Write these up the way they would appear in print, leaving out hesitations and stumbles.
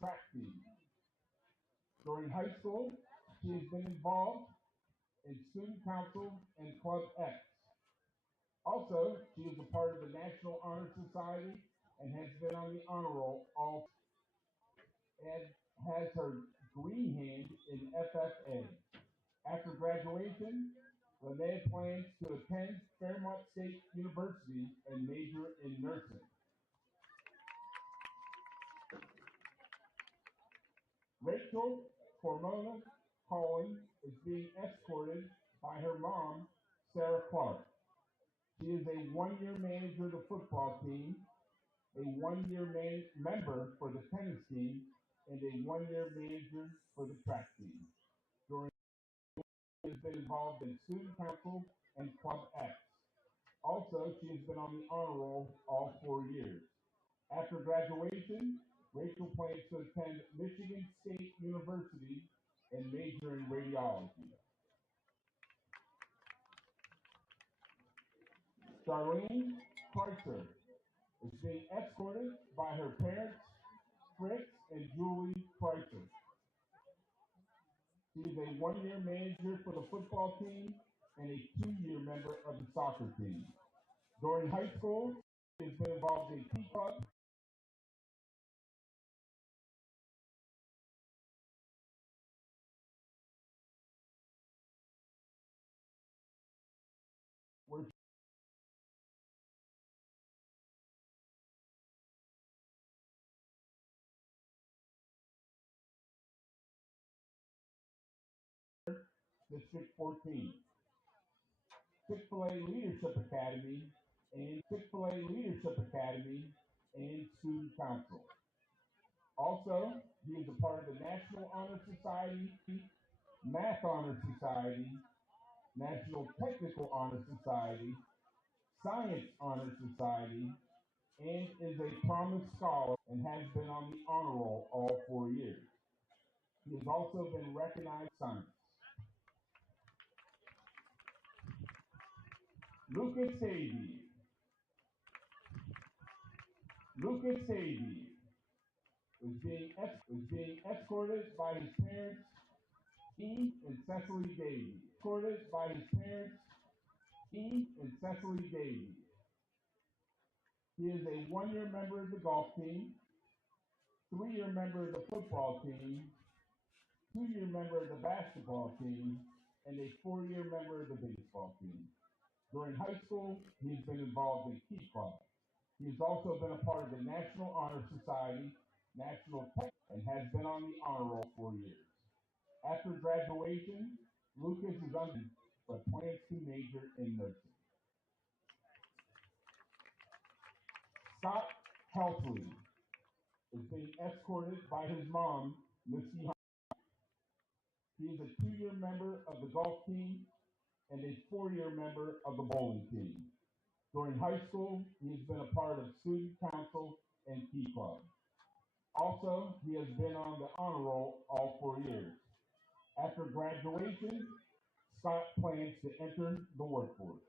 track team. During high school, she has been involved in student council and Club X. Also, she is a part of the National Honor Society and has been on the honor roll and has her green hand in FFA. After graduation, Lene plans to attend Fairmont State University and major in nursing. Rachel Cormona Collin is being escorted by her mom, Sarah Clark. She is a one-year manager of the football team, a one-year member for the tennis team, and a one-year manager for the track team. During she has been involved in student council and Club X. Also, she has been on the honor roll all 4 years. After graduation, Rachel plans to attend Michigan State University and major in radiology. Charlene Kreutzer is being escorted by her parents, Fritz and Julie Kreutzer. She is a one-year manager for the football team and a 2-year member of the soccer team. During high school, she has been involved in kickoff, where District 14, Chick-fil-A Leadership Academy, and Student Council. Also, he is a part of the National Honor Society, Math Honor Society, National Technical Honor Society, Science Honor Society, and is a Promise Scholar and has been on the honor roll all 4 years. He has also been recognized for science. Lucas Sadie. Lucas Sadie is being escorted by his parents, Keith and Cecily Davey. He is a one-year member of the golf team, 3-year member of the football team, 2-year member of the basketball team, and a 4-year member of the baseball team. During high school, he has been involved in kickoff. He has also been a part of the National Honor Society, National Tech, and has been on the honor roll 4 years. After graduation, Lucas is under but plans to major in nursing. Scott Helsley is being escorted by his mom, Missy Hunt. He is a 2-year member of the golf team and a 4-year member of the bowling team. During high school, he has been a part of student council and key club. Also, he has been on the honor roll all 4 years. After graduation, Scott plans to enter the workforce.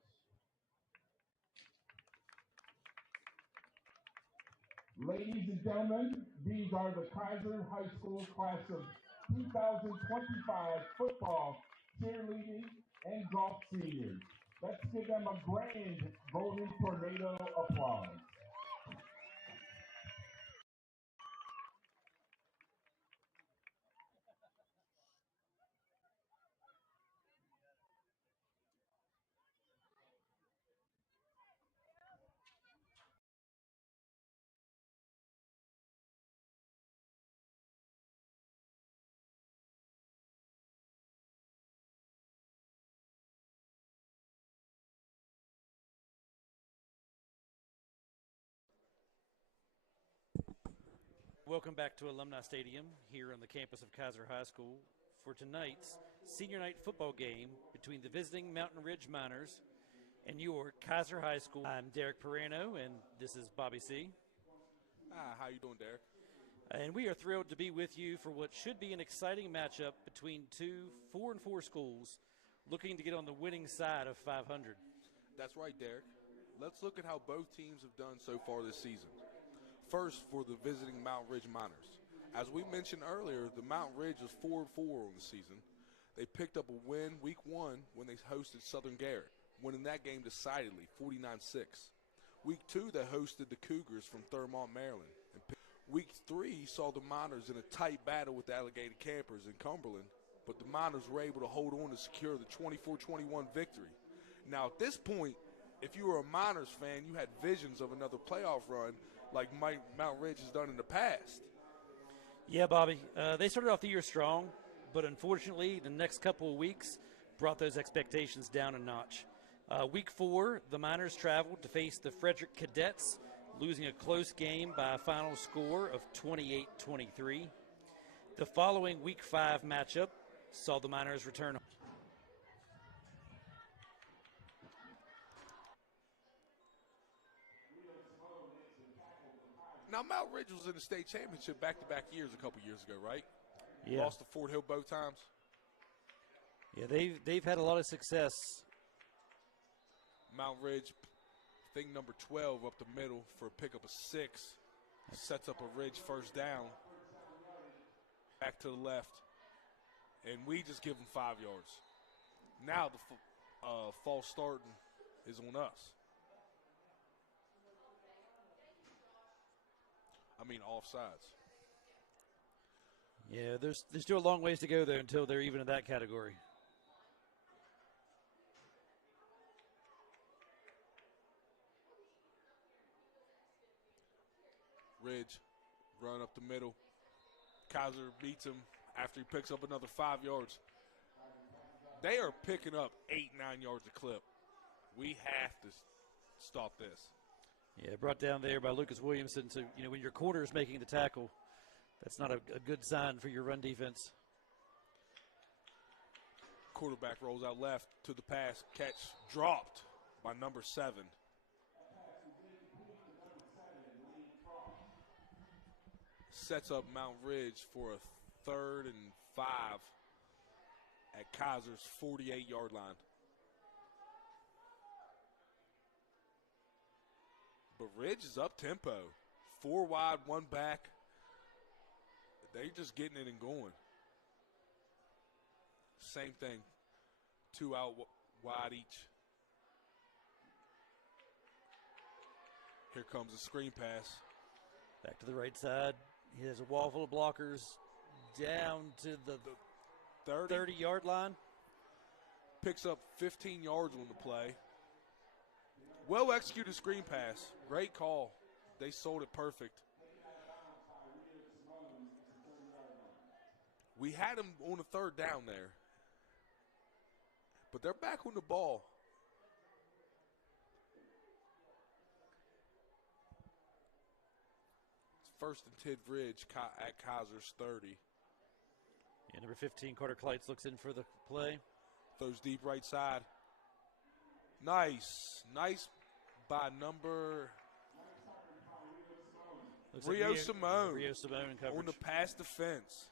Ladies and gentlemen, these are the Kaiser High School class of 2025 football, cheerleading, and golf seniors. Let's give them a grand golden tornado applause. Welcome back to Alumni Stadium here on the campus of Kaiser High School for tonight's senior night football game between the visiting Mountain Ridge Miners and your Kaiser High School. I'm Derek Perano, and this is Bobby C. How you doing, Derek? And we are thrilled to be with you for what should be an exciting matchup between two 4-4 schools looking to get on the winning side of 500. That's right, Derek. Let's look at how both teams have done so far this season. First, for the visiting Mount Ridge Miners. As we mentioned earlier, the Mountain Ridge is 4-4 on the season. They picked up a win week 1 when they hosted Southern Garrett, winning that game decidedly, 49-6. Week 2, they hosted the Cougars from Thurmont, Maryland. And week 3 saw the Miners in a tight battle with the Alligator Campers in Cumberland, but the Miners were able to hold on to secure the 24-21 victory. Now, at this point, if you were a Miners fan, you had visions of another playoff run like Mountain Ridge has done in the past. Yeah, Bobby. They started off the year strong, but unfortunately, the next couple of weeks brought those expectations down a notch. Week 4, the Miners traveled to face the Frederick Cadets, losing a close game by a final score of 28-23. The following Week 5 matchup saw the Miners return. Now, Mount Ridge was in the state championship back-to-back years a couple years ago, right? Yeah. Lost to Fort Hill both times. Yeah, they've had a lot of success. Mount Ridge, I think number 12 up the middle for a pickup of 6. Sets up a Ridge first down. Back to the left. And we just give them 5 yards. Now the false starting is on us. I mean, offsides. Yeah, there's still a long ways to go, though, until they're even in that category. Ridge, run up the middle. Kaiser beats him after he picks up another 5 yards. They are picking up 8-9 yards a clip. We have to stop this. Yeah, brought down there by Lucas Williamson. So, when your corner is making the tackle, that's not a good sign for your run defense. Quarterback rolls out left to the pass. Catch dropped by number 7. Sets up Mount Ridge for a 3rd and 5 at Kaiser's 48-yard line. But Ridge is up tempo. 4 wide, 1 back. They're just getting it and going. Same thing. 2 out wide each. Here comes a screen pass. Back to the right side. He has a wall full of blockers down to the 30-yard line. Picks up 15 yards on the play. Well executed screen pass. Great call. They sold it perfect. We had him on a 3rd down there. But they're back on the ball. It's 1st and 10 Ridge at Kaiser's 30. Yeah, number 15, Carter Kleitz looks in for the play. Throws deep right side. Nice by number Rio Simone. Rio Simone in coverage. On the pass defense.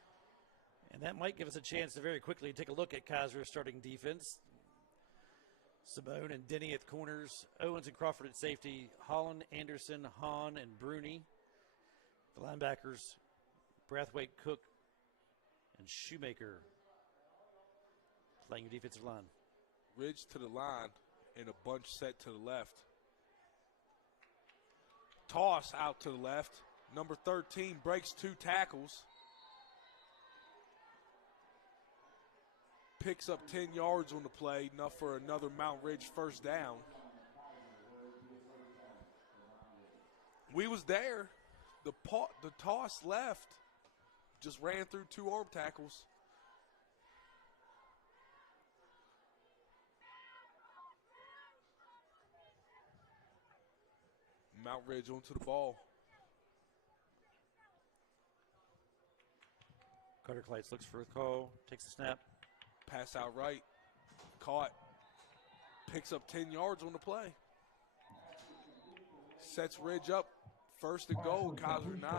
And that might give us a chance to very quickly take a look at Kaiser's starting defense. Simone and Denny at corners. Owens and Crawford at safety. Holland, Anderson, Hahn, and Bruni. The linebackers, Brathwaite, Cook, and Shoemaker playing the defensive line. Ridge to the line and a bunch set to the left. Toss out to the left. Number 13 breaks 2 tackles. Picks up 10 yards on the play, enough for another Mount Ridge first down. We was there. The toss left. Just ran through 2 arm tackles. Mount Ridge onto the ball. Carter Kleitz looks for a call, takes a snap. Pass out right. Caught. Picks up 10 yards on the play. Sets Ridge up. 1st and goal, Kaiser 9.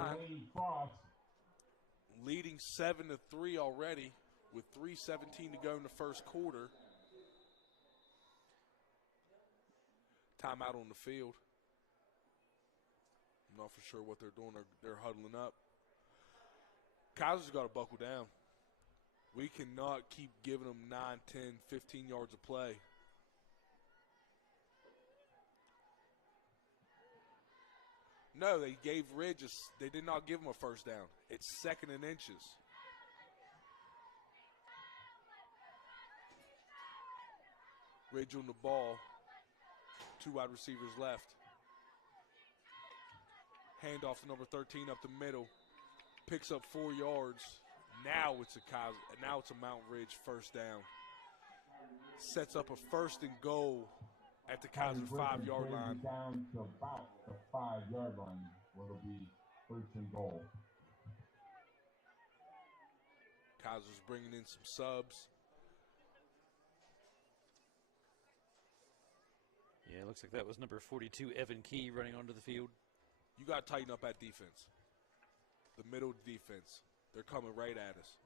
Leading 7-3 already with 3:17 to go in the first quarter. Timeout on the field. I'm not for sure what they're doing. They're huddling up. Kaiser's got to buckle down. We cannot keep giving them 9, 10, 15 yards of play. No, they gave Ridge they did not give him a first down. It's 2nd and inches. Ridge on the ball. 2 wide receivers left. Handoff to number 13 up the middle. Picks up 4 yards. Now it's a Mountain Ridge first down. Sets up a 1st and goal at the Kaiser 5-yard line. Down to about the 5-yard line, where it'll be 1st and goal. Kaiser's bringing in some subs. Yeah, it looks like that was number 42, Evan Key, running onto the field. You got to tighten up that defense. The middle defense. They're coming right at us.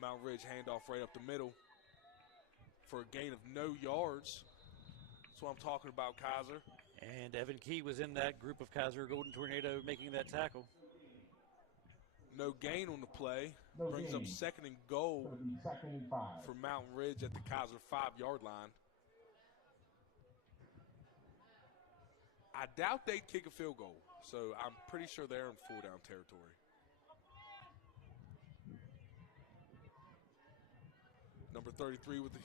Mount Ridge handoff right up the middle for a gain of no yards. That's what I'm talking about, Kaiser. And Evan Key was in that group of Kaiser Golden Tornado making that tackle. No gain on the play. No Brings gain. up 2nd and goal 2nd and 5. for Mountain Ridge at the Kaiser 5-yard line. I doubt they'd kick a field goal, so I'm pretty sure they're in 4-down territory. Number 33 with the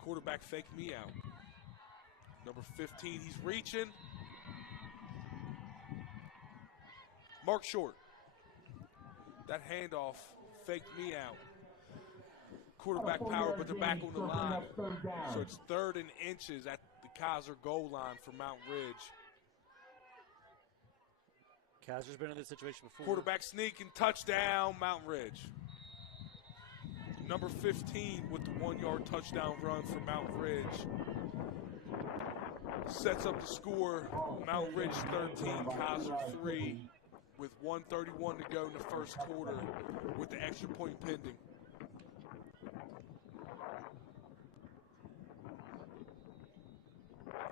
quarterback faked me out. Number 15, he's reaching. Mark Short. That handoff faked me out. Quarterback power, but they're back on the line. So it's 3rd and inches at the Kaiser goal line for Mountain Ridge. Kaiser's been in this situation before. Quarterback sneaking, touchdown, Mountain Ridge. Number 15 with the 1-yard touchdown run for Mountain Ridge. Sets up the score, Mountain Ridge 13, Kaiser 3, with 1:31 to go in the first quarter with the extra point pending.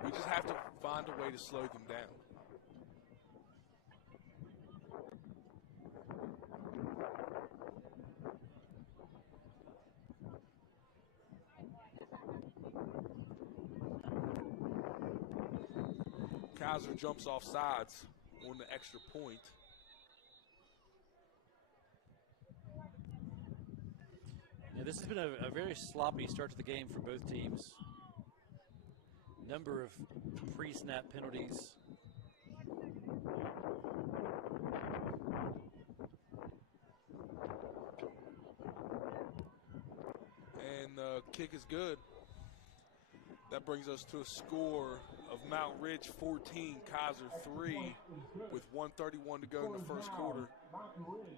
We just have to find a way to slow them down. Kaiser jumps off sides on the extra point. Yeah, this has been a very sloppy start to the game for both teams. Number of pre-snap penalties. And the kick is good. That brings us to a score of Mount Ridge 14, Kaiser 3, with 1:31 to go in the first quarter. Mountain Ridge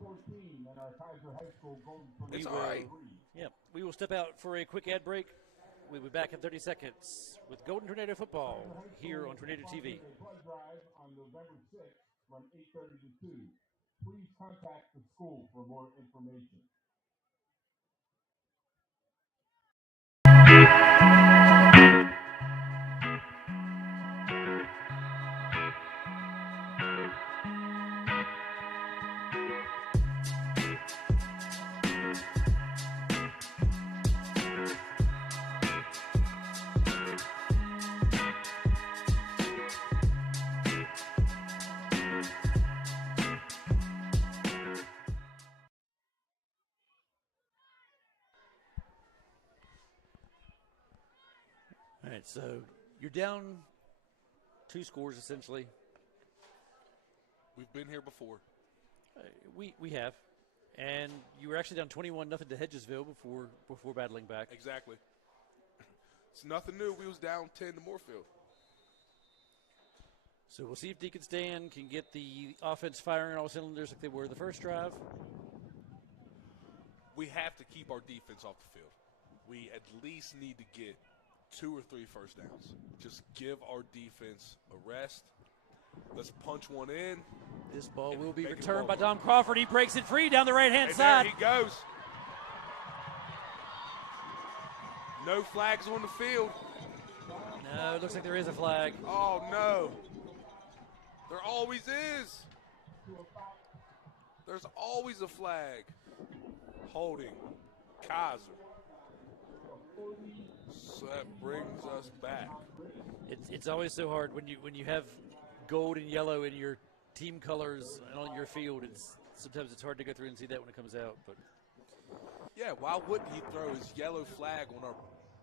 14 and our Kaiser High School Golden Tornado. It's all right. Yeah, we will step out for a quick ad break. We'll be back in 30 seconds with Golden Tornado Football here on Tornado TV. Blood drive on November 6th from 8:30 to 2. Please contact the school for more information. All right, so you're down 2 scores essentially. We've been here before. We have, and you were actually down 21-0 to Hedgesville before battling back. Exactly. It's nothing new. We was down 10 to Moorfield. So we'll see if Deacon Stan can get the offense firing on all cylinders like they were the first drive. We have to keep our defense off the field. We at least need to get 2 or 3 first downs. Just give our defense a rest. Let's punch one in. This ball will be returned by Dom Crawford. He breaks it free down the right-hand side. There he goes. No flags on the field. No, it looks like there is a flag. Oh, no. There always is. There's always a flag. Holding. Kaiser. So that brings us back. It's always so hard when you have gold and yellow in your team colors on your field. Sometimes it's hard to go through and see that when it comes out. But yeah, why wouldn't he throw his yellow flag on our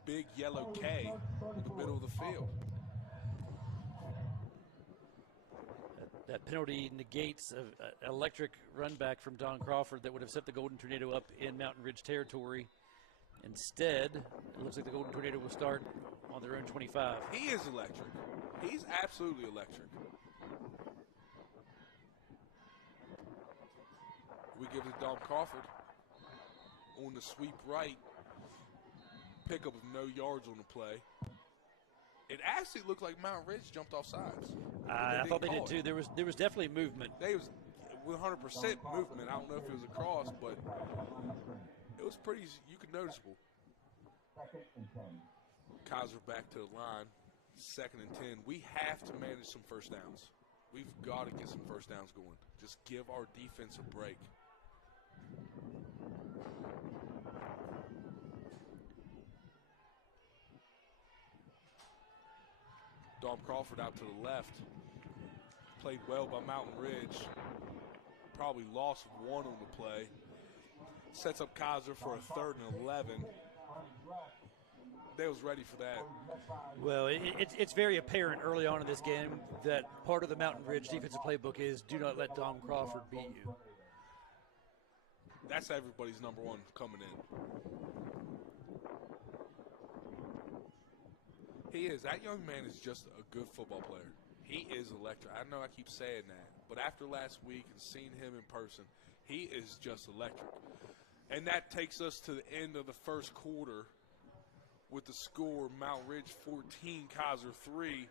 big yellow K in the middle of the field? That penalty negates an electric run back from Don Crawford that would have set the Golden Tornado up in Mountain Ridge territory. Instead, it looks like the Golden Tornado will start on their own 25. He is electric. He's absolutely electric. We give it to Don Crawford on the sweep right. Pickup of no yards on the play. It actually looked like Mount Ridge jumped off sides. I thought they did too. There was definitely movement. They was 100% movement. I don't know if it was a cross, but it was pretty. You could noticeable. Kaiser back to the line. 2nd and 10. We have to manage some first downs. We've got to get some first downs going. Just give our defense a break. Dom Crawford out to the left. Played well by Mountain Ridge. Probably lost one on the play. Sets up Kaiser for a 3rd and 11. They was ready for that. Well, it's very apparent early on in this game that part of the Mountain Ridge defensive playbook is do not let Dom Crawford beat you. That's everybody's number one coming in. He is. That young man is just a good football player. He is electric. I know I keep saying that, but after last week and seeing him in person, he is just electric. And that takes us to the end of the first quarter with the score, Mount Ridge 14, Kaiser 3.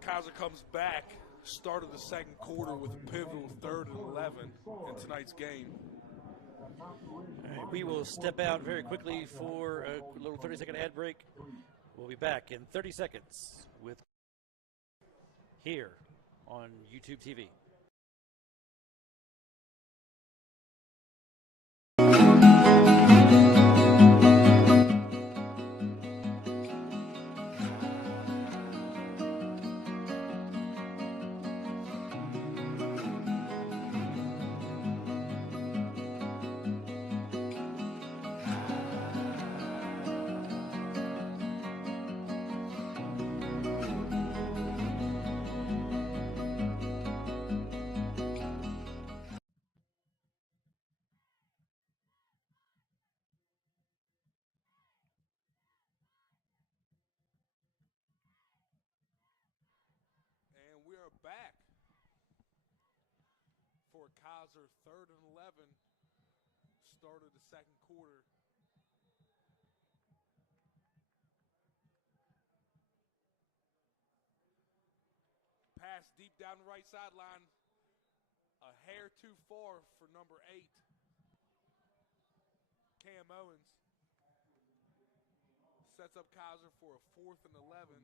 Kaiser comes back, start of the second quarter with a pivotal 3rd and 11 in tonight's game. All right, we will step out very quickly for a little 30-second ad break. We'll be back in 30 seconds with here on YouTube TV. And we are back for Kaiser 3rd and 11, start of the second quarter. Pass deep down the right sideline. A hair too far for number 8, Cam Owens. Sets up Kaiser for a 4th and 11.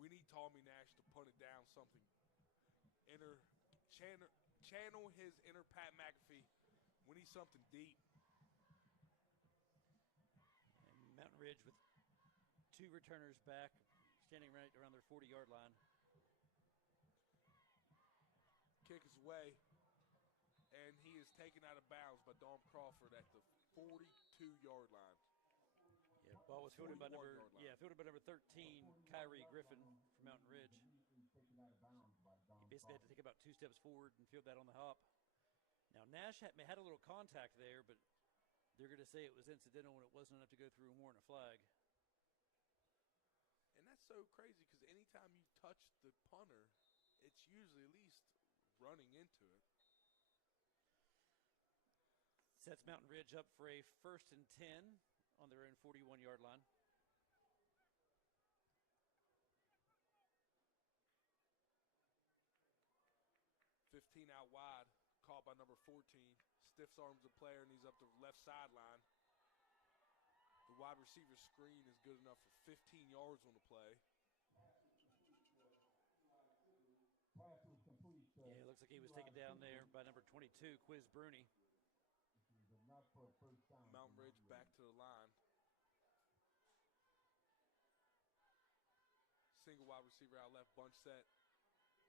We need Tommy Nash to punt it down something. Channel his inner Pat McAfee. We need something deep. And Mountain Ridge with 2 returners back, standing right around their 40-yard line. Kick is away, and he is taken out of bounds by Dom Crawford at the 42-yard line. Yeah, ball was fielded by number 13, Kyrie Griffin from Mountain Ridge. He basically had to take about 2 steps forward and field that on the hop. Now Nash had a little contact there, but they're going to say it was incidental and it wasn't enough to go through and warrant a flag. And that's so crazy because anytime you touch the punter, it's usually at least running into it. Sets Mountain Ridge up for a 1st and 10 on their own 41-yard line. 15 out wide, caught by number 14. Stiffs arms the player, and he's up the left sideline. The wide receiver screen is good enough for 15 yards on the play. Pass was complete. Yeah, it looks like he was taken down there by number 22, Quiz Bruni. Enough for a first down. Mountain Ridge back to the line. Single wide receiver out left, bunch set.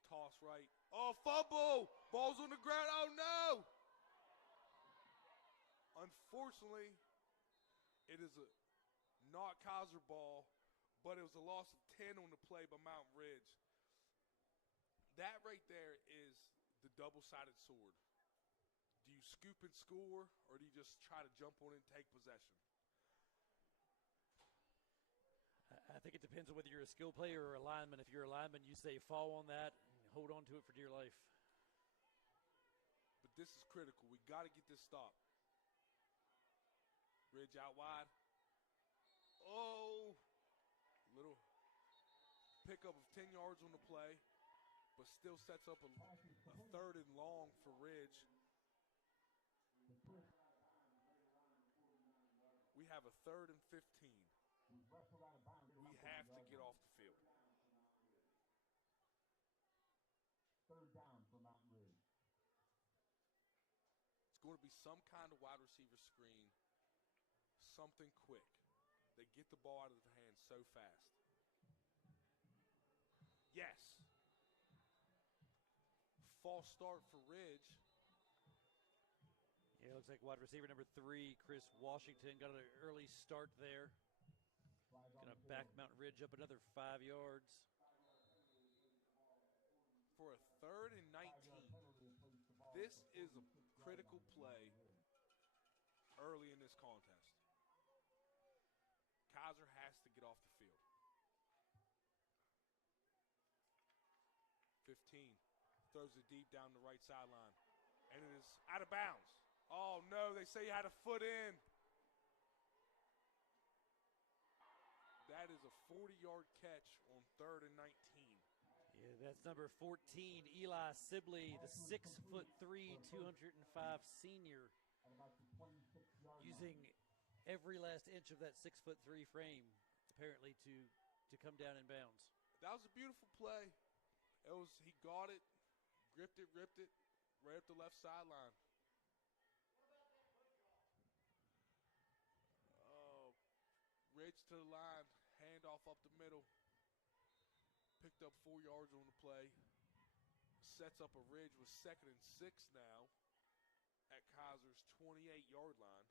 Toss right. Oh, fumble! Ball's on the ground. Oh, no! Unfortunately, it is a not Kaiser ball, but it was a loss of 10 on the play by Mountain Ridge. That right there is the double-sided sword. Do you scoop and score, or do you just try to jump on it and take possession? I think it depends on whether you're a skill player or a lineman. If you're a lineman, you say fall on that and hold on to it for dear life. But this is critical. We got to get this stopped. Ridge out wide. Oh, little pickup of 10 yards on the play, but still sets up a third and long for Ridge. We have a 3rd and 15. We have to get off the field. 3rd down for Mountain Ridge. It's going to be some kind of wide receiver screen, something quick. They get the ball out of their hands so fast. Yes. False start for Ridge. Yeah, it looks like wide receiver number 3, Chris Washington, got an early start there. Going to back Mountain Ridge up another 5 yards. For a 3rd and 19, this is a critical play early in this contest. Kaiser has to get off the field. 15, throws it deep down the right sideline, and it is out of bounds. Oh, no, they say he had a foot in. That is a 40-yard catch on 3rd and 19. Yeah, that's number 14, Eli Sibley, the 6'3", 205 senior, using every last inch of that 6'3" frame, apparently, to come down in bounds. That was a beautiful play. He got it, ripped it, right up the left sideline. Ridge to the line, handoff up the middle. Picked up 4 yards on the play. Sets up a Ridge with 2nd and 6 now at Kaiser's 28-yard line.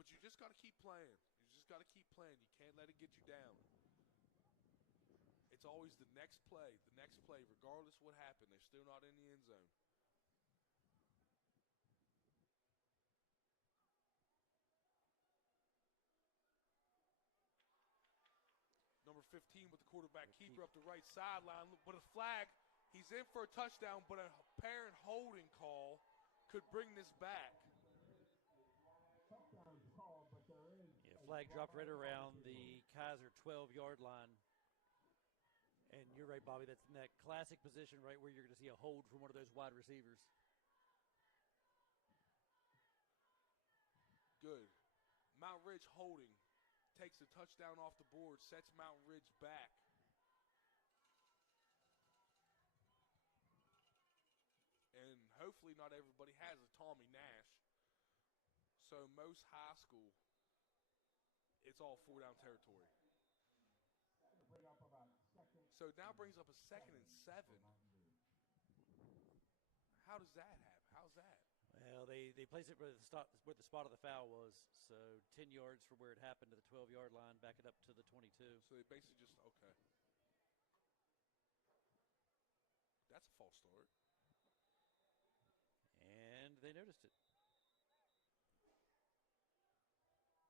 But you just got to keep playing. You can't let it get you down. It's always the next play, regardless of what happened. They're still not in the end zone. Number 15 with the quarterback keeper up the right sideline with a flag. He's in for a touchdown, but a apparent holding call could bring this back. Yeah, flag dropped right around the Kaiser 12-yard line. And you're right, Bobby, that's in that classic position right where you're going to see a hold from one of those wide receivers. Good. Mount Ridge holding. Takes the touchdown off the board, sets Mountain Ridge back. And hopefully not everybody has a Tommy Nash. So most high school, it's all 4-down territory. So now brings up a 2nd and 7. How does that happen? How's that? Well, they placed it where the spot of the foul was, so 10 yards from where it happened to the 12-yard line, back it up to the 22. So they basically just, okay. That's a false start. And they noticed it.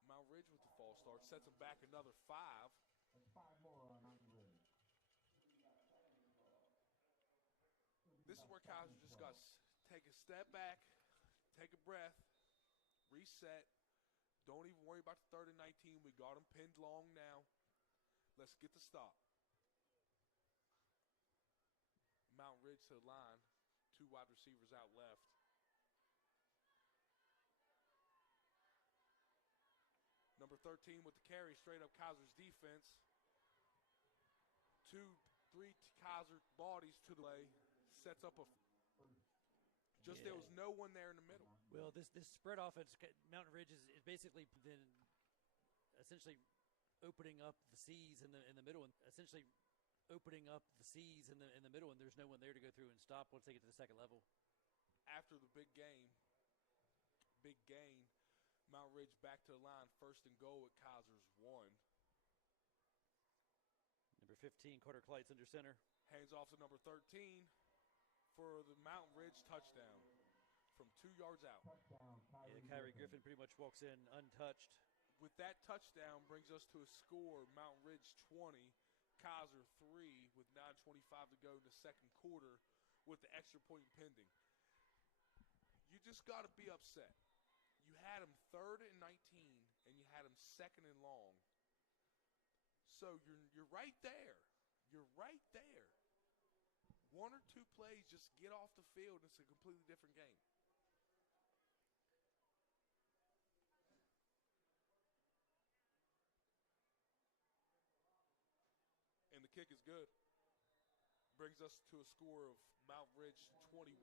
Mount Ridge with the false start, sets them back another 5. And 5 more on Mountain Ridge. This is where Kaiser just got to take a step back, take a breath, reset. Don't even worry about the 3rd and 19. We got them pinned long now. Let's get the stop. Mount Ridge to the line. 2 wide receivers out left. 13 with the carry, straight up Kaiser's defense. 2-3 Kaiser bodies to the play, sets up a. There was no one there in the middle. Well, this spread offense, Mountain Ridge is basically then essentially opening up the C's in the middle, and essentially opening up the C's in the middle, and there's no one there to go through and stop once they get to the second level. After the big gain, Mount Ridge back to the line, 1st and goal at Kaiser's 1. Number 15, Carter Kleitz under center. Hands off to number 13 for the Mountain Ridge touchdown from 2 yards out. Kyrie Griffin pretty much walks in untouched. With that touchdown brings us to a score, Mountain Ridge 20, Kaiser 3 with 9:25 to go in the second quarter with the extra point pending. You just got to be upset. You had him 3rd and 19, and you had him 2nd and long. So you're right there. You're right there. 1 or 2 plays, just get off the field, and it's a completely different game. And the kick is good. Brings us to a score of Mount Ridge 21,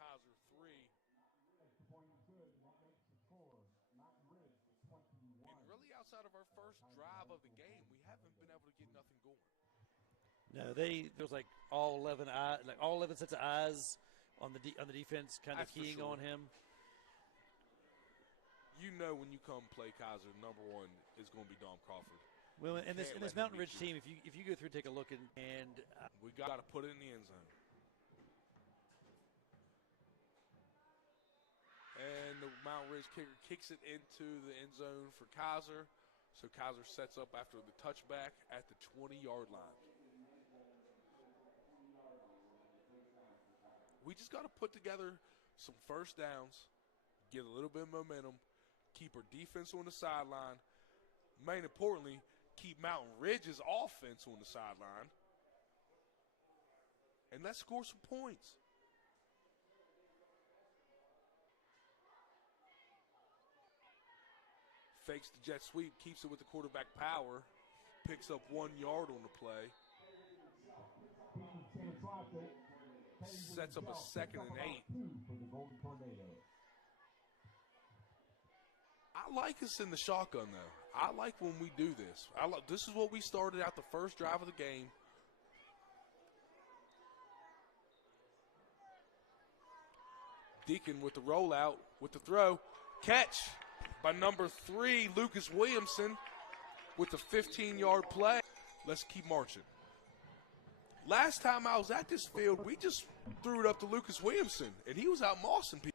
Kaiser 3. The point is good, and that makes the score. Mountain Ridge 21. And really, outside of our first drive of the game, we haven't been able to get nothing going. No, there's like all 11 sets of eyes on the defense, kind of keying on him. You know, when you come play Kaiser, number 1 is going to be Dom Crawford. Well, and this Mountain Ridge team, if you go through and take a look and we got to put it in the end zone. And the Mountain Ridge kicker kicks it into the end zone for Kaiser. So Kaiser sets up after the touchback at the 20-yard line. We just got to put together some first downs, get a little bit of momentum, keep our defense on the sideline. Main importantly, keep Mountain Ridge's offense on the sideline. And let's score some points. Fakes the jet sweep, keeps it with the quarterback power, picks up 1 yard on the play. Sets up a 2nd and 8. I like us in the shotgun, though. I like when we do this. This is what we started out the first drive of the game. Deacon with the rollout, with the throw. Catch by number 3, Lucas Williamson, with the 15-yard play. Let's keep marching. Last time I was at this field, we just threw it up to Lucas Williamson, and he was out mossing people.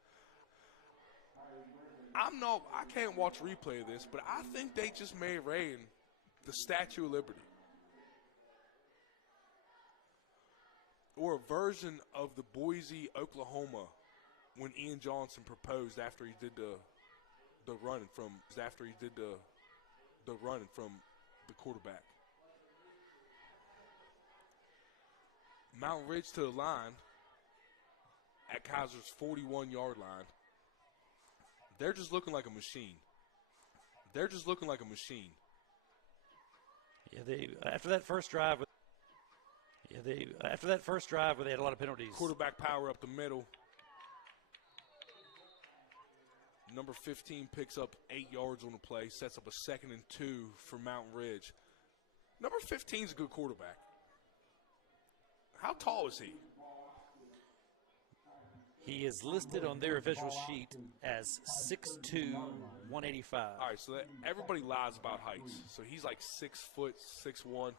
I can't watch replay of this, but I think they just made rain the Statue of Liberty. Or a version of the Boise, Oklahoma, when Ian Johnson proposed after he did the running from the quarterback. Mountain Ridge to the line at Kaiser's 41-yard line. They're just looking like a machine. Yeah, after that first drive where they had a lot of penalties. Quarterback power up the middle. Number 15 picks up 8 yards on the play, sets up a 2nd and 2 for Mountain Ridge. Number 15 is a good quarterback. How tall is he? He is listed on their official sheet as 6'2", 185. All right, so everybody lies about heights. So he's like 6 foot, 6'1".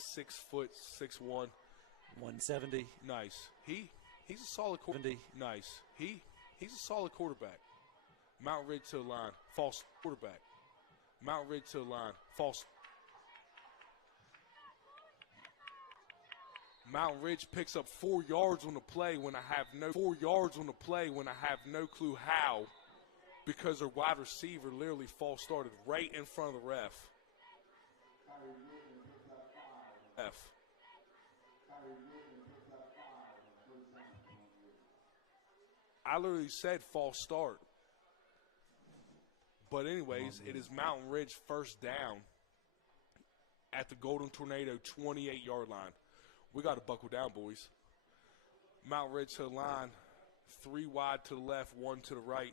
6 foot, 6'1". 170. Nice. He's a solid quarterback. Nice. He's a solid quarterback. Mountain Ridge to the line, false quarterback. Mountain Ridge to the line, false. Mountain Ridge picks up 4 yards on the play when I have no clue how, because their wide receiver literally false started right in front of the ref. I literally said false start. But anyways, it is Mountain Ridge first down at the Golden Tornado 28-yard line. We got to buckle down, boys. Mountain Ridge to the line, 3 wide to the left, 1 to the right.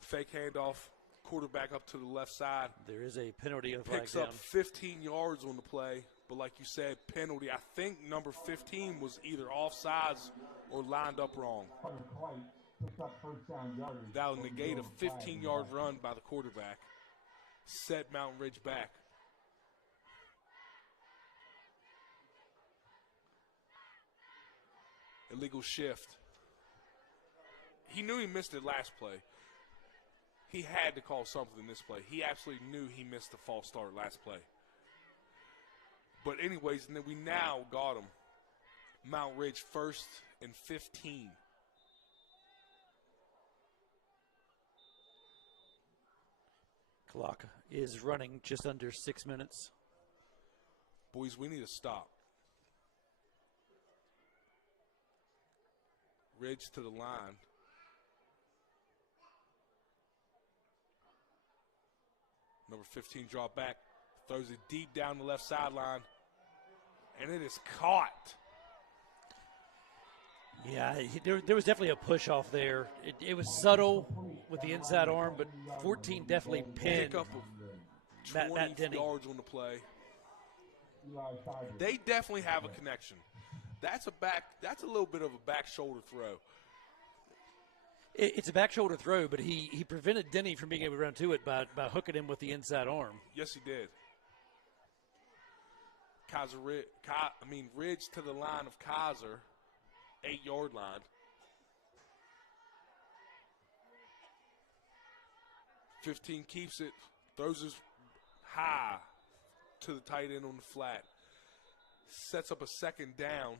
Fake handoff, quarterback up to the left side. There is a penalty of Picks flag up down. 15 yards on the play, but like you said, penalty. I think number 15 was either offsides or lined up wrong. That will negate a 15-yard run by the quarterback. Set Mountain Ridge back. Illegal shift. He knew he missed it last play. He had to call something this play. He absolutely knew he missed the false start last play. But anyways, and then we now got him. Mount Ridge 1st and 15. Clock is running just under 6 minutes. Boys, we need to stop. Ridge to the line. Number 15 drop back. Throws it deep down the left sideline. And it is caught. Yeah, there was definitely a push off there. It was subtle with the inside arm, but 14 definitely pinned Pick up of Matt 20 Denny. yards on the play. They definitely have a connection. That's a little bit of a back shoulder throw. It's a back shoulder throw, but he prevented Denny from being able to run to it by hooking him with the inside arm. Yes, he did. Ridge to the line of Kaiser, 8-yard line. 15 keeps it, throws it high to the tight end on the flat. Sets up a 2nd down.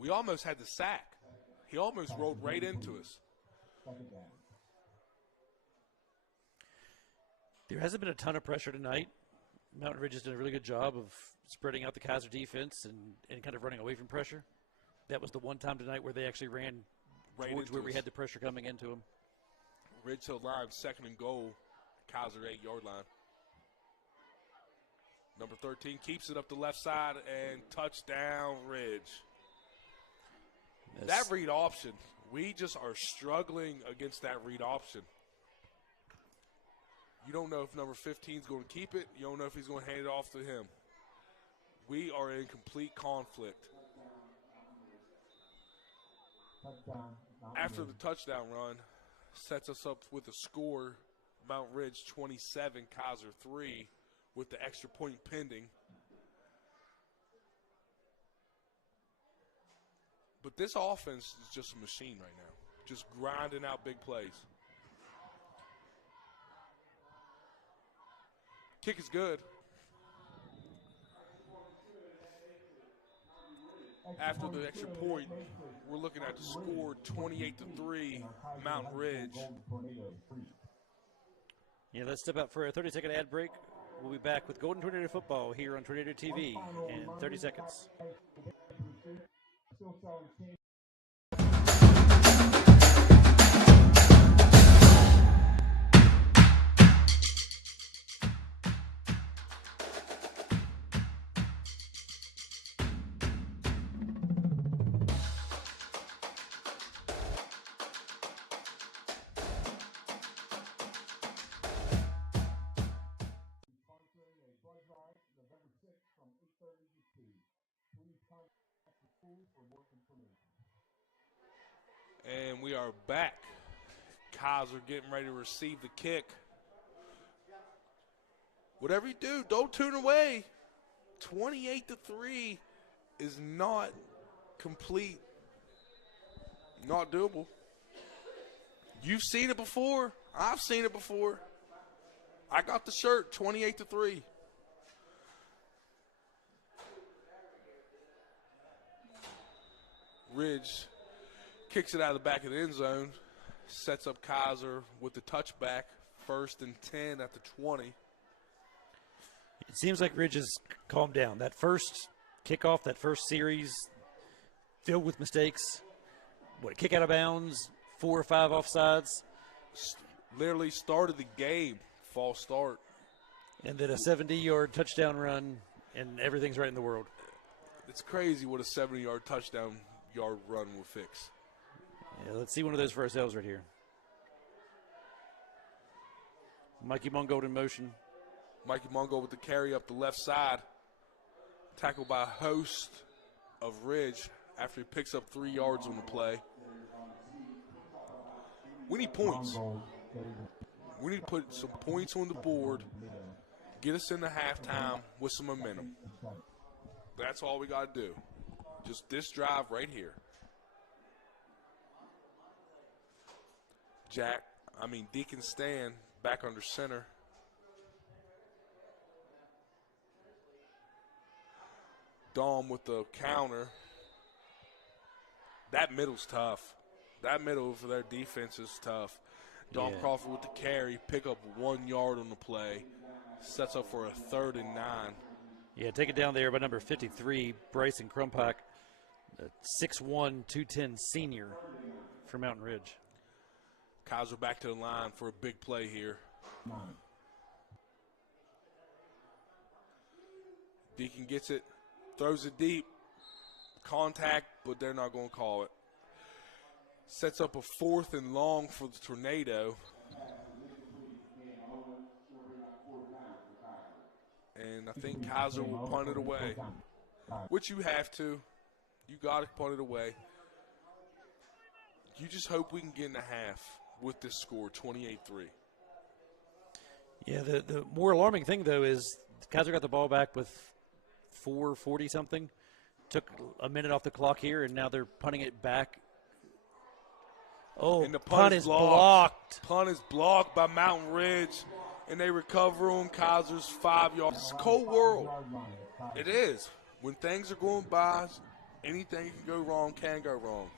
We almost had the sack. He almost rolled right into us. There hasn't been a ton of pressure tonight. Mountain Ridge has done a really good job of spreading out the Kaiser defense and kind of running away from pressure. That was the one time tonight where they actually ran Right towards into where we us. had the pressure coming into them. Ridge to the line, 2nd and goal. Kaiser 8-yard line. Number 13 keeps it up the left side and touchdown Ridge. Yes. That read option, we just are struggling against that read option. You don't know if number 15 is going to keep it. You don't know if he's going to hand it off to him. We are in complete conflict. After the touchdown run, sets us up with a score, Mount Ridge 27, Kaiser 3, with the extra point pending. But this offense is just a machine right now, just grinding out big plays. Kick is good. After the extra point, we're looking at the score 28-3, Mountain Ridge. Yeah, let's step out for a 30-second ad break. We'll be back with Golden Tornado Football here on Tornado TV in 30 seconds. And we are back. Kaiser getting ready to receive the kick. Whatever you do, don't tune away. 28-3 is not complete, not doable. You've seen it before. I've seen it before. I got the shirt, 28-3. Ridge kicks it out of the back of the end zone, sets up Kaiser with the touchback, 1st and 10 at the 20. It seems like Ridge has calmed down. That first kickoff, that first series, filled with mistakes. kick out of bounds, 4 or 5 offsides. Literally started the game, false start. And then a 70-yard touchdown run, and everything's right in the world. It's crazy what a 70-yard touchdown yard run will fix. Yeah, let's see one of those for ourselves right here. Mikey Mungold in motion. Mikey Mungold with the carry up the left side. Tackled by a host of Ridge after he picks up 3 yards on the play. We need points. We need to put some points on the board, get us into halftime with some momentum. That's all we got to do. Just this drive right here. Deacon Stan back under center. Dahm with the counter. That middle's tough. That middle for their defense is tough. Dahm Crawford with the carry, pick up 1 yard on the play. Sets up for a 3rd and 9. Yeah, take it down there by number 53, Bryson Krumpak, 6'1", 210 senior for Mountain Ridge. Kaiser back to the line for a big play here. Deacon gets it, throws it deep. Contact, but they're not going to call it. Sets up a 4th and long for the Tornado. And I think Kaiser will punt it away, which you have to. You got to punt it away. You just hope we can get in the half with this score, 28-3. Yeah, the more alarming thing, though, is Kaiser got the ball back with 4:40-something. Took a minute off the clock here, and now they're punting it back. Oh, and the punt is blocked. Punt is blocked by Mountain Ridge, and they recover on Kaiser's 5 yards. It's a cold world. It is. When things are going by, anything can go wrong, can go wrong.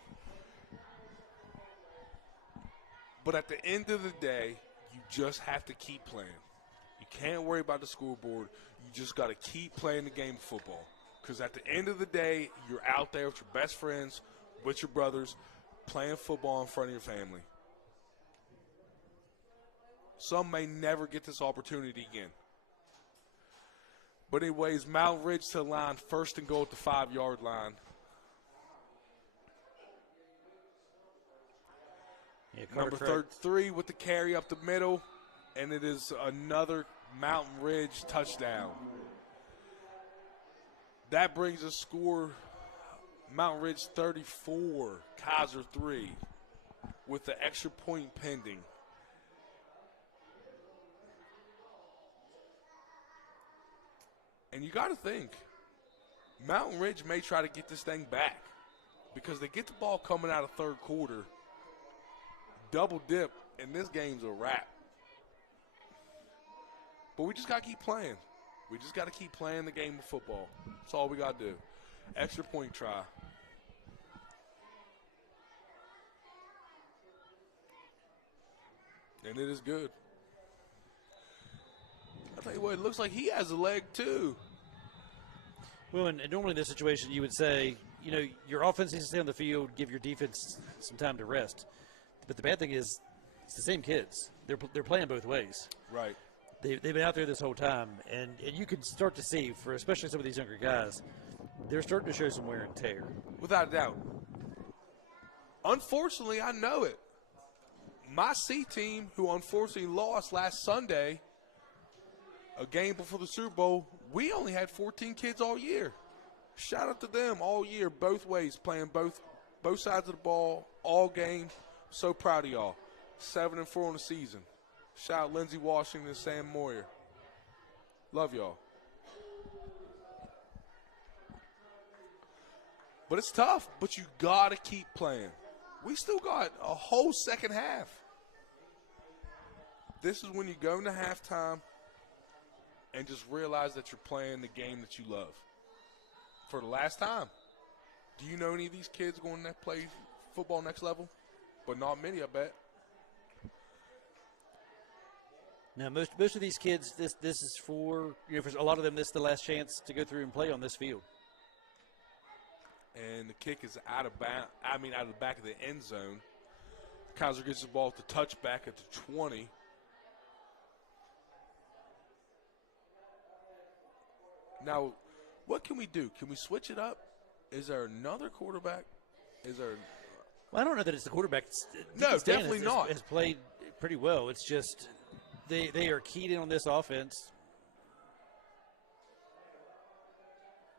But at the end of the day, you just have to keep playing. You can't worry about the scoreboard. You just got to keep playing the game of football. Because at the end of the day, you're out there with your best friends, with your brothers, playing football in front of your family. Some may never get this opportunity again. But anyways, Mountain Ridge to the line, 1st and goal at the 5-yard line. Yeah, Number 33 with the carry up the middle, and it is another Mountain Ridge touchdown. That brings us score Mountain Ridge 34, Kaiser 3, with the extra point pending. And you got to think, Mountain Ridge may try to get this thing back because they get the ball coming out of 3rd quarter, double dip, and this game's a wrap. But we just got to keep playing. We just got to keep playing the game of football. That's all we got to do. Extra point try. And it is good. I'll tell you what, it looks like he has a leg too. Well, and normally in this situation you would say, your offense needs to stay on the field, give your defense some time to rest. But the bad thing is, it's the same kids. They're playing both ways. Right. They've been out there this whole time, and you can start to see, for especially some of these younger guys, they're starting to show some wear and tear. Without a doubt. Unfortunately, I know it. My C team, who unfortunately lost last Sunday, a game before the Super Bowl, we only had 14 kids all year. Shout out to them all year, both ways, playing both sides of the ball, all game. So proud of y'all. 7-4 on the season. Shout out Lindsey Washington and Sam Moyer. Love y'all. But it's tough, but you got to keep playing. We still got a whole second half. This is when you go into halftime and just realize that you're playing the game that you love. For the last time. Do you know any of these kids going to play football next level? But not many, I bet. Now, most of these kids, this is for a lot of them, this is the last chance to go through and play on this field. and the kick is out of the back of the end zone. Kaiser gets the ball at the touchback at the 20. Now, what can we do? Can we switch it up? Is there another quarterback? Well, I don't know that it's the quarterback. No, definitely not. Has played pretty well. It's just they are keyed in on this offense.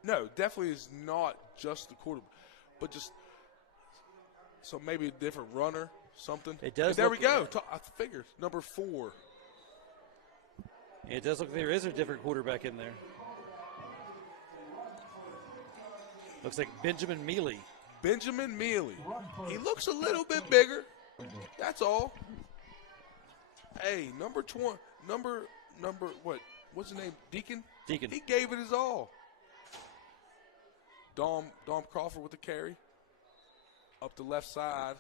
No, definitely is not just the quarterback, but just so maybe a different runner, something. It does. There we go. I figured number 4. It does look like there is a different quarterback in there. Looks like Benjamin Mealy. Benjamin Mealy. He looks a little bit bigger. That's all. Hey, number 20. Number what? What's his name? Deacon. Deacon. He gave it his all. Dom Crawford with the carry. Up the left side.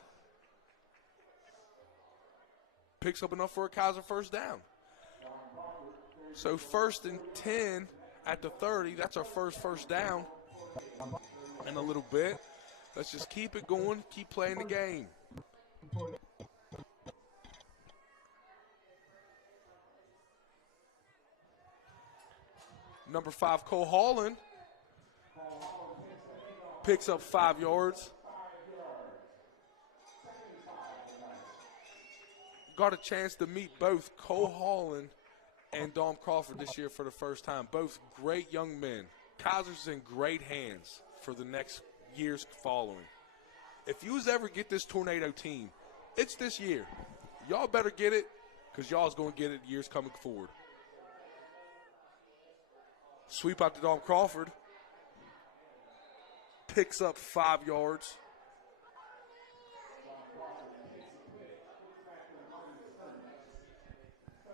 Picks up enough for a Kaiser first down. So 1st and 10 at the 30. That's our first down in a little bit. Let's just keep it going, keep playing the game. Number 5, Cole Holland, picks up 5 yards. Got a chance to meet both Cole Holland and Dom Crawford this year for the first time. Both great young men. Kaiser's in great hands for the next years following. If you ever get this Tornado team, it's this year. Y'all better get it, because y'all's going to get it years coming forward. Sweep out to Dom Crawford. Picks up 5 yards.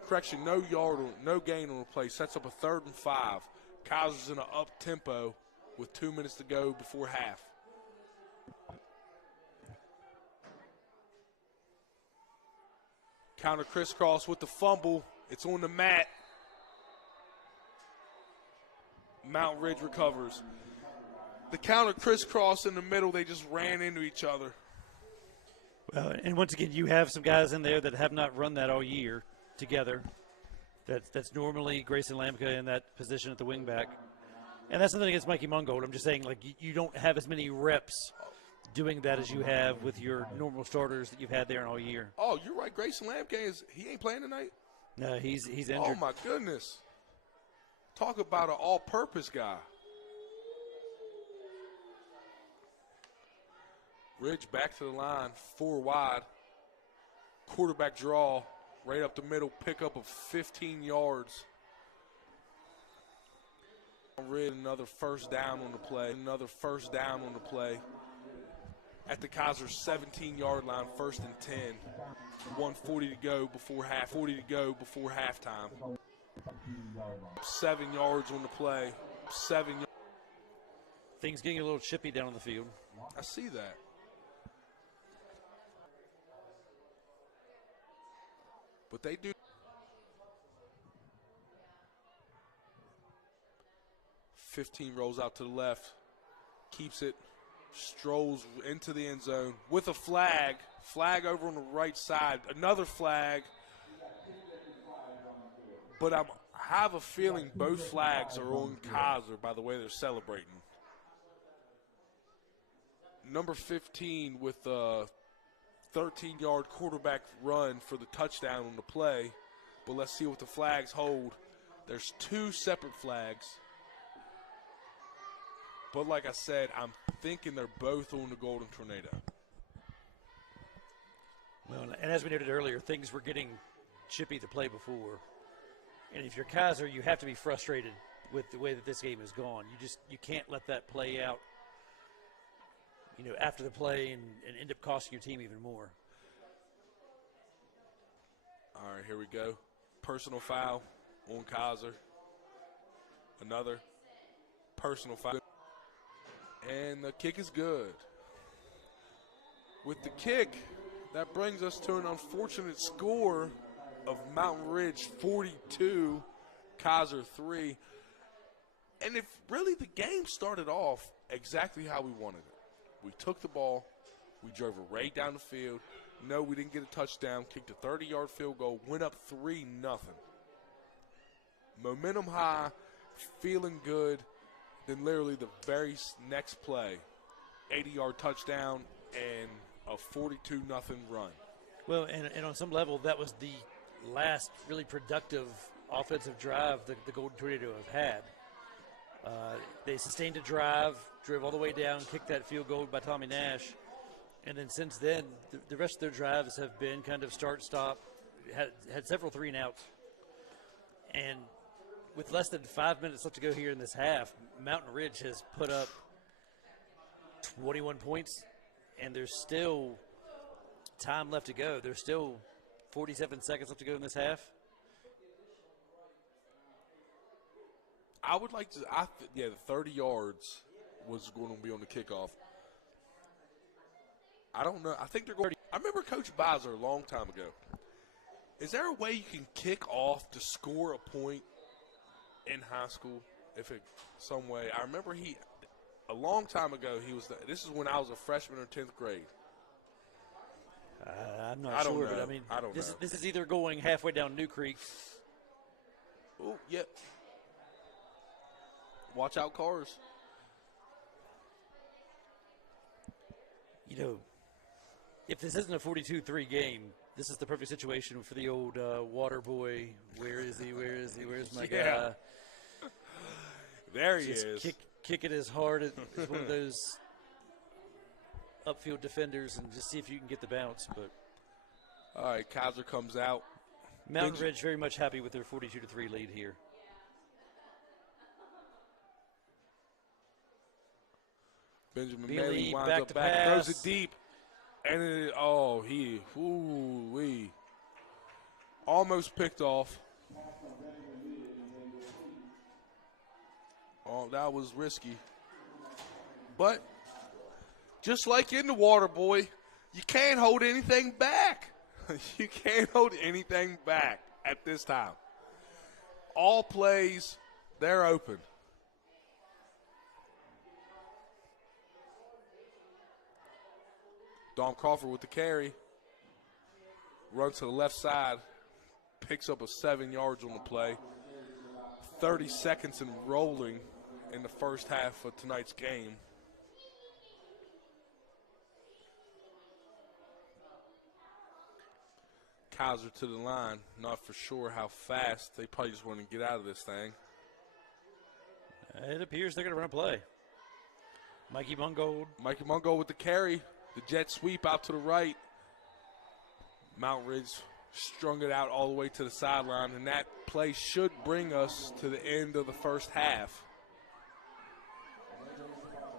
Correction, no gain on the play. Sets up a 3rd and 5. Kaiser's in an up-tempo with 2 minutes to go before half. Counter crisscross with the fumble. It's on the mat. Mount Ridge recovers. The counter crisscross in the middle, they just ran into each other. Well, and once again, you have some guys in there that have not run that all year together. That's normally Grayson Lamka in that position at the wingback. And that's nothing against Mikey Mungold. I'm just saying, like, you don't have as many reps doing that as you have with your normal starters that you've had there all year. Oh, you're right. Grayson Lamka he ain't playing tonight? No, he's injured. Oh, my goodness. Talk about an all-purpose guy. Ridge back to the line, 4 wide. Quarterback draw, right up the middle, pickup of 15 yards. Ridge, another first down on the play. At the Kaiser 17-yard line, 1st and 10. 1:40 to go before halftime. 7 yards on the play. 7 yards. Things getting a little chippy down on the field. I see that. But they do. 15 rolls out to the left. Keeps it. Strolls into the end zone with a flag. Flag over on the right side. Another flag. But I have a feeling both flags are on Kaiser by the way they're celebrating. Number 15 with a 13-yard quarterback run for the touchdown on the play. But let's see what the flags hold. There's 2 separate flags. But like I said, I'm thinking they're both on the Golden Tornado. Well, and as we noted earlier, things were getting chippy to play before. And if you're Kaiser, you have to be frustrated with the way that this game has gone. You can't let that play out, after the play and end up costing your team even more. All right, here we go. Personal foul on Kaiser. Another personal foul. And the kick is good. With the kick, that brings us to an unfortunate score of Mountain Ridge 42, Kaiser 3. And if really the game started off exactly how we wanted it. We took the ball, we drove it right down the field. No, we didn't get a touchdown, kicked a 30-yard field goal, went up 3-0. Momentum high, feeling good. Then literally the very next play, 80-yard touchdown and a 42-0 run. Well, and on some level, that was the last really productive offensive drive the Golden Tornado have had. They sustained a drive, drove all the way down, kicked that field goal by Tommy Nash, and then since then, the rest of their drives have been kind of start-stop, had several 3-and-outs. And with less than 5 minutes left to go here in this half, Mountain Ridge has put up 21 points, and there's still time left to go. There's still 47 seconds left to go in this half. I would like to, the 30 yards was going to be on the kickoff. I don't know. I think they're going to. I remember Coach Bowser a long time ago. Is there a way you can kick off to score a point in high school? Some way. I remember a long time ago, this is when I was a freshman or 10th grade. I'm not sure, but I mean, this is either going halfway down New Creek. Oh, yep. Watch out, cars. You know, if this isn't a 42-3 game, this is the perfect situation for the old water boy. Where is he? Where is he? Where's my guy? There he is. Kick it as hard as one of those upfield defenders and just see if you can get the bounce. But all right, Kaiser comes out. Mountain Ridge very much happy with their 42-3 lead here. Benjamin Bailey Bailey winds back up to back, pass. throws it deep, and we almost picked off. Oh, that was risky. But just like in the water, boy, you can't hold anything back. You can't hold anything back at this time. All plays, they're open. Don Crawford with the carry. Runs to the left side. Picks up 7 yards on the play. 30 seconds and rolling in the first half of tonight's game. Kaiser to the line. Not for sure how fast. They probably just want to get out of this thing. It appears they're going to run a play. Mikey Mungold with the carry. The jet sweep out to the right. Mount Ridge strung it out all the way to the sideline, and that play should bring us to the end of the first half.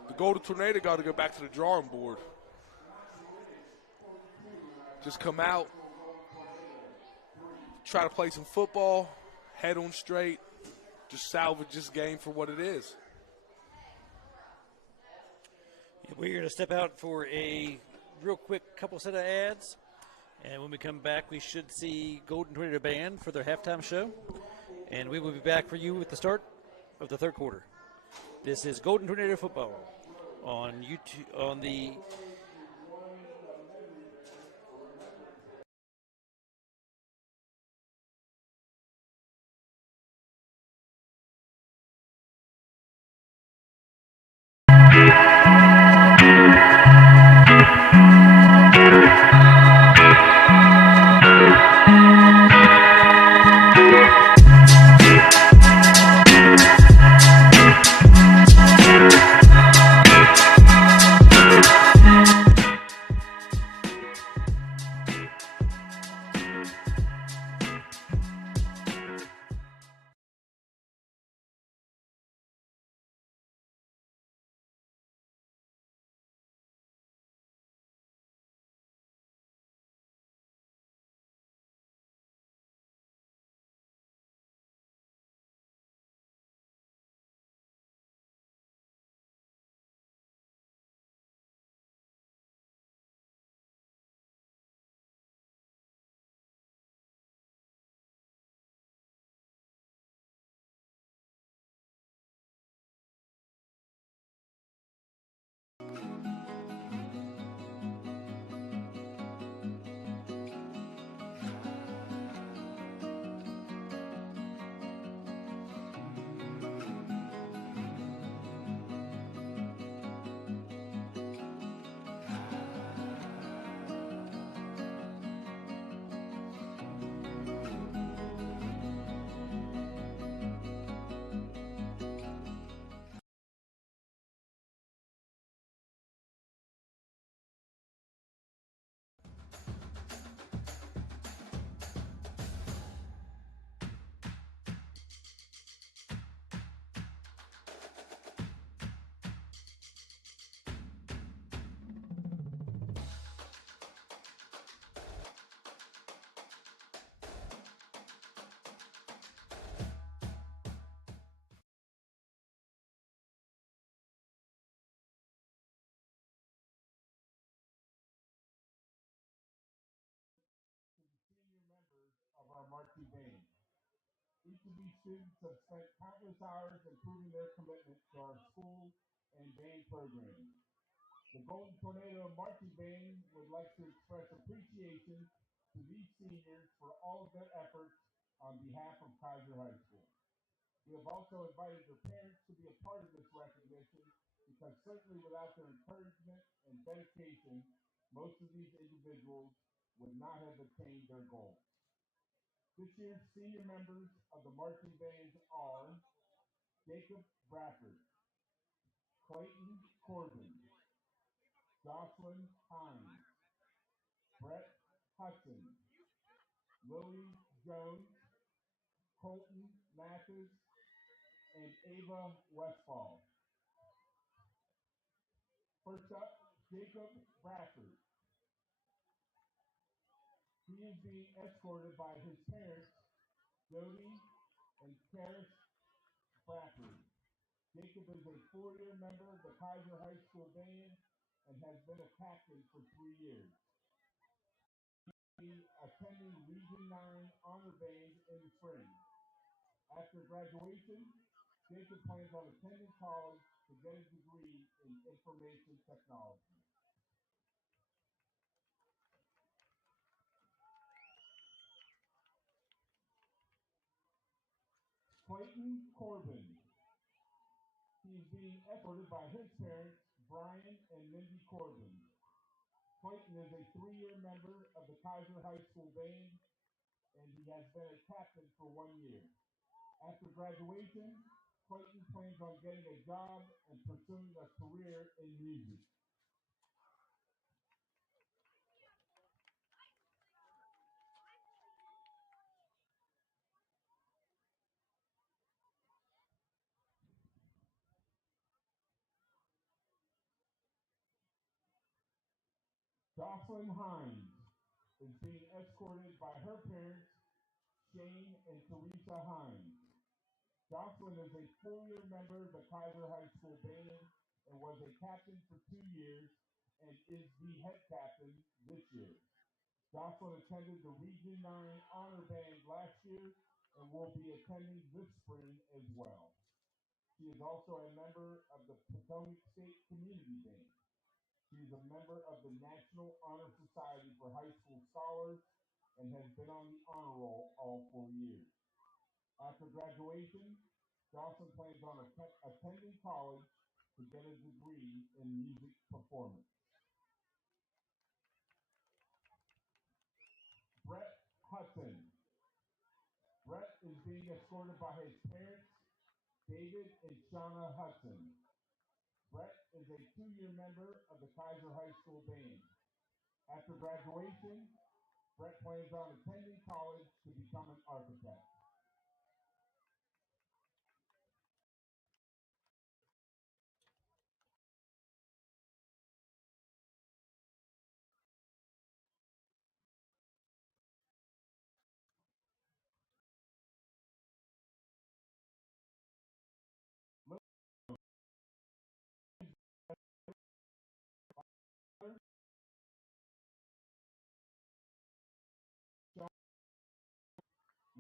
The Golden Tornado got to go back to the drawing board. Just come out, try to play some football, head on straight, just salvage this game for what it is. We're going to step out for a real quick couple set of ads. And when we come back, we should see Golden Tornado Band for their halftime show. And we will be back for you at the start of the third quarter. This is Golden Tornado Football on YouTube, on the marching band. Each of these students have spent countless hours improving their commitment to our school and band program. The Golden Tornado Marching Band would like to express appreciation to these seniors for all of their efforts on behalf of Kaiser High School. We have also invited their parents to be a part of this recognition because certainly without their encouragement and dedication, most of these individuals would not have attained their goals. This year's senior members of the marching band are Jacob Bradford, Clayton Corbin, Jocelyn Hines, Brett Hudson, Lily Jones, Colton Mathis, and Ava Westfall. First up, Jacob Bradford. He is being escorted by his parents, Jody and Karis Bradford. Jacob is a 4-year member of the Kaiser High School Band and has been a captain for 3 years. He attending Region 9 Honor Band in the spring. After graduation, Jacob plans on attending college to get a degree in information technology. Clayton Corbin. He is being escorted by his parents, Brian and Mindy Corbin. Clayton is a 3-year member of the Kaiser High School Band, and he has been a captain for 1 year. After graduation, Clayton plans on getting a job and pursuing a career in music. Jocelyn Hines is being escorted by her parents, Shane and Teresa Hines. Jocelyn is a 4-year member of the Kaiser High School Band and was a captain for 2 years and is the head captain this year. Jocelyn attended the Region 9 Honor Band last year and will be attending this spring as well. She is also a member of the Potomac State Community Band. She is a member of the National Honor Society for High School Scholars and has been on the honor roll all 4 years. After graduation, Jocelyn plans on attending college to get a degree in music performance. Brett Hudson. Brett is being escorted by his parents, David and Shauna Hudson. Brett is a 2-year member of the Kaiser High School Band. After graduation, Brett plans on attending college to become an architect.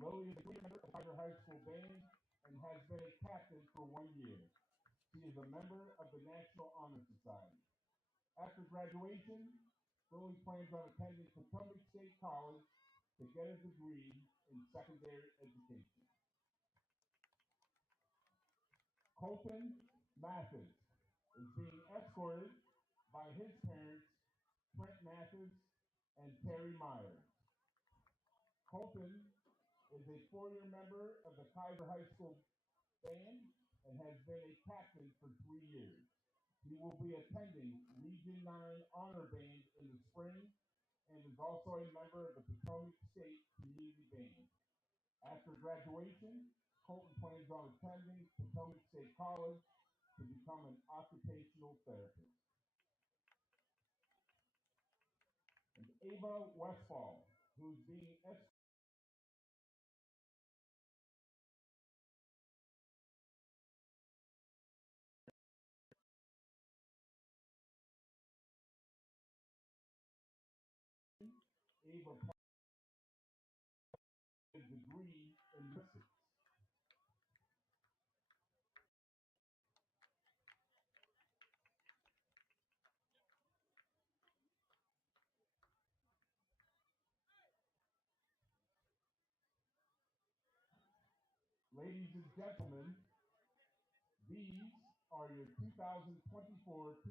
Lily is a 2-year member of the Kaiser High School Band and has been a captain for 1 year. She is a member of the National Honor Society. After graduation, Lily plans on attending Potomac State College to get a degree in secondary education. Colton Mathis is being escorted by his parents, Trent Mathis and Terry Myers. Colton is a 4-year member of the Kaiser High School Band and has been a captain for 3 years. He will be attending Region 9 Honor Band in the spring and is also a member of the Potomac State Community Band. After graduation, Colton plans on attending Potomac State College to become an occupational therapist. And Ava Westfall, who's being escorted Ava a degree Ladies and gentlemen, these are your 2024-2025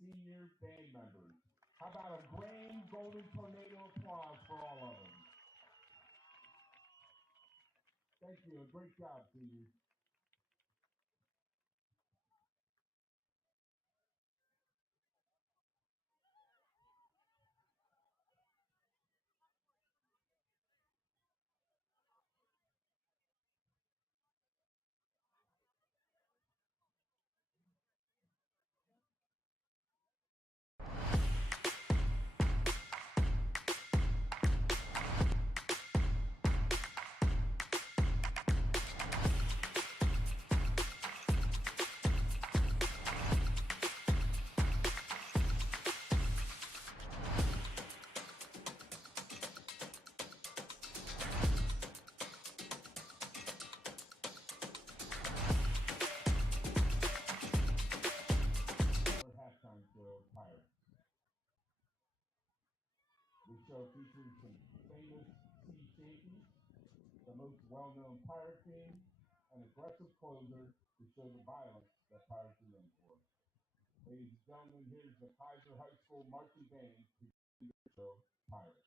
senior band members. How about a grand golden tornado applause for all of them? Thank you, and great job, seniors. Halftime show, Pirates. The show features some famous sea shanties, the most well-known pirate team, an aggressive closer to show the violence that pirates are known for. Ladies and gentlemen, here's the Kaiser High School marching band to the show, Pirates.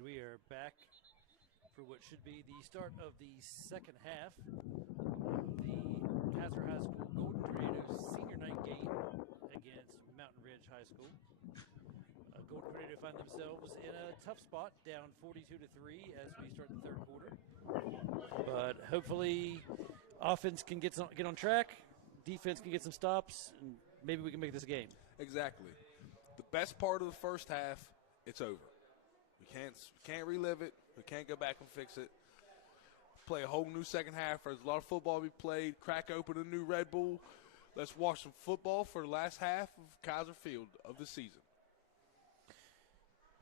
And we are back for what should be the start of the second half of the Kaiser High School Golden Tornadoes senior night game against Mountain Ridge High School. Golden Tornado find themselves in a tough spot, down 42-3 as we start the third quarter. But hopefully offense can get on track, defense can get some stops, and maybe we can make this a game. Exactly. The best part of the first half, it's over. We can't relive it. We can't go back and fix it. Play a whole new second half. There's a lot of football to be played. Crack open a new Red Bull. Let's watch some football for the last half of Kaiser Field of the season.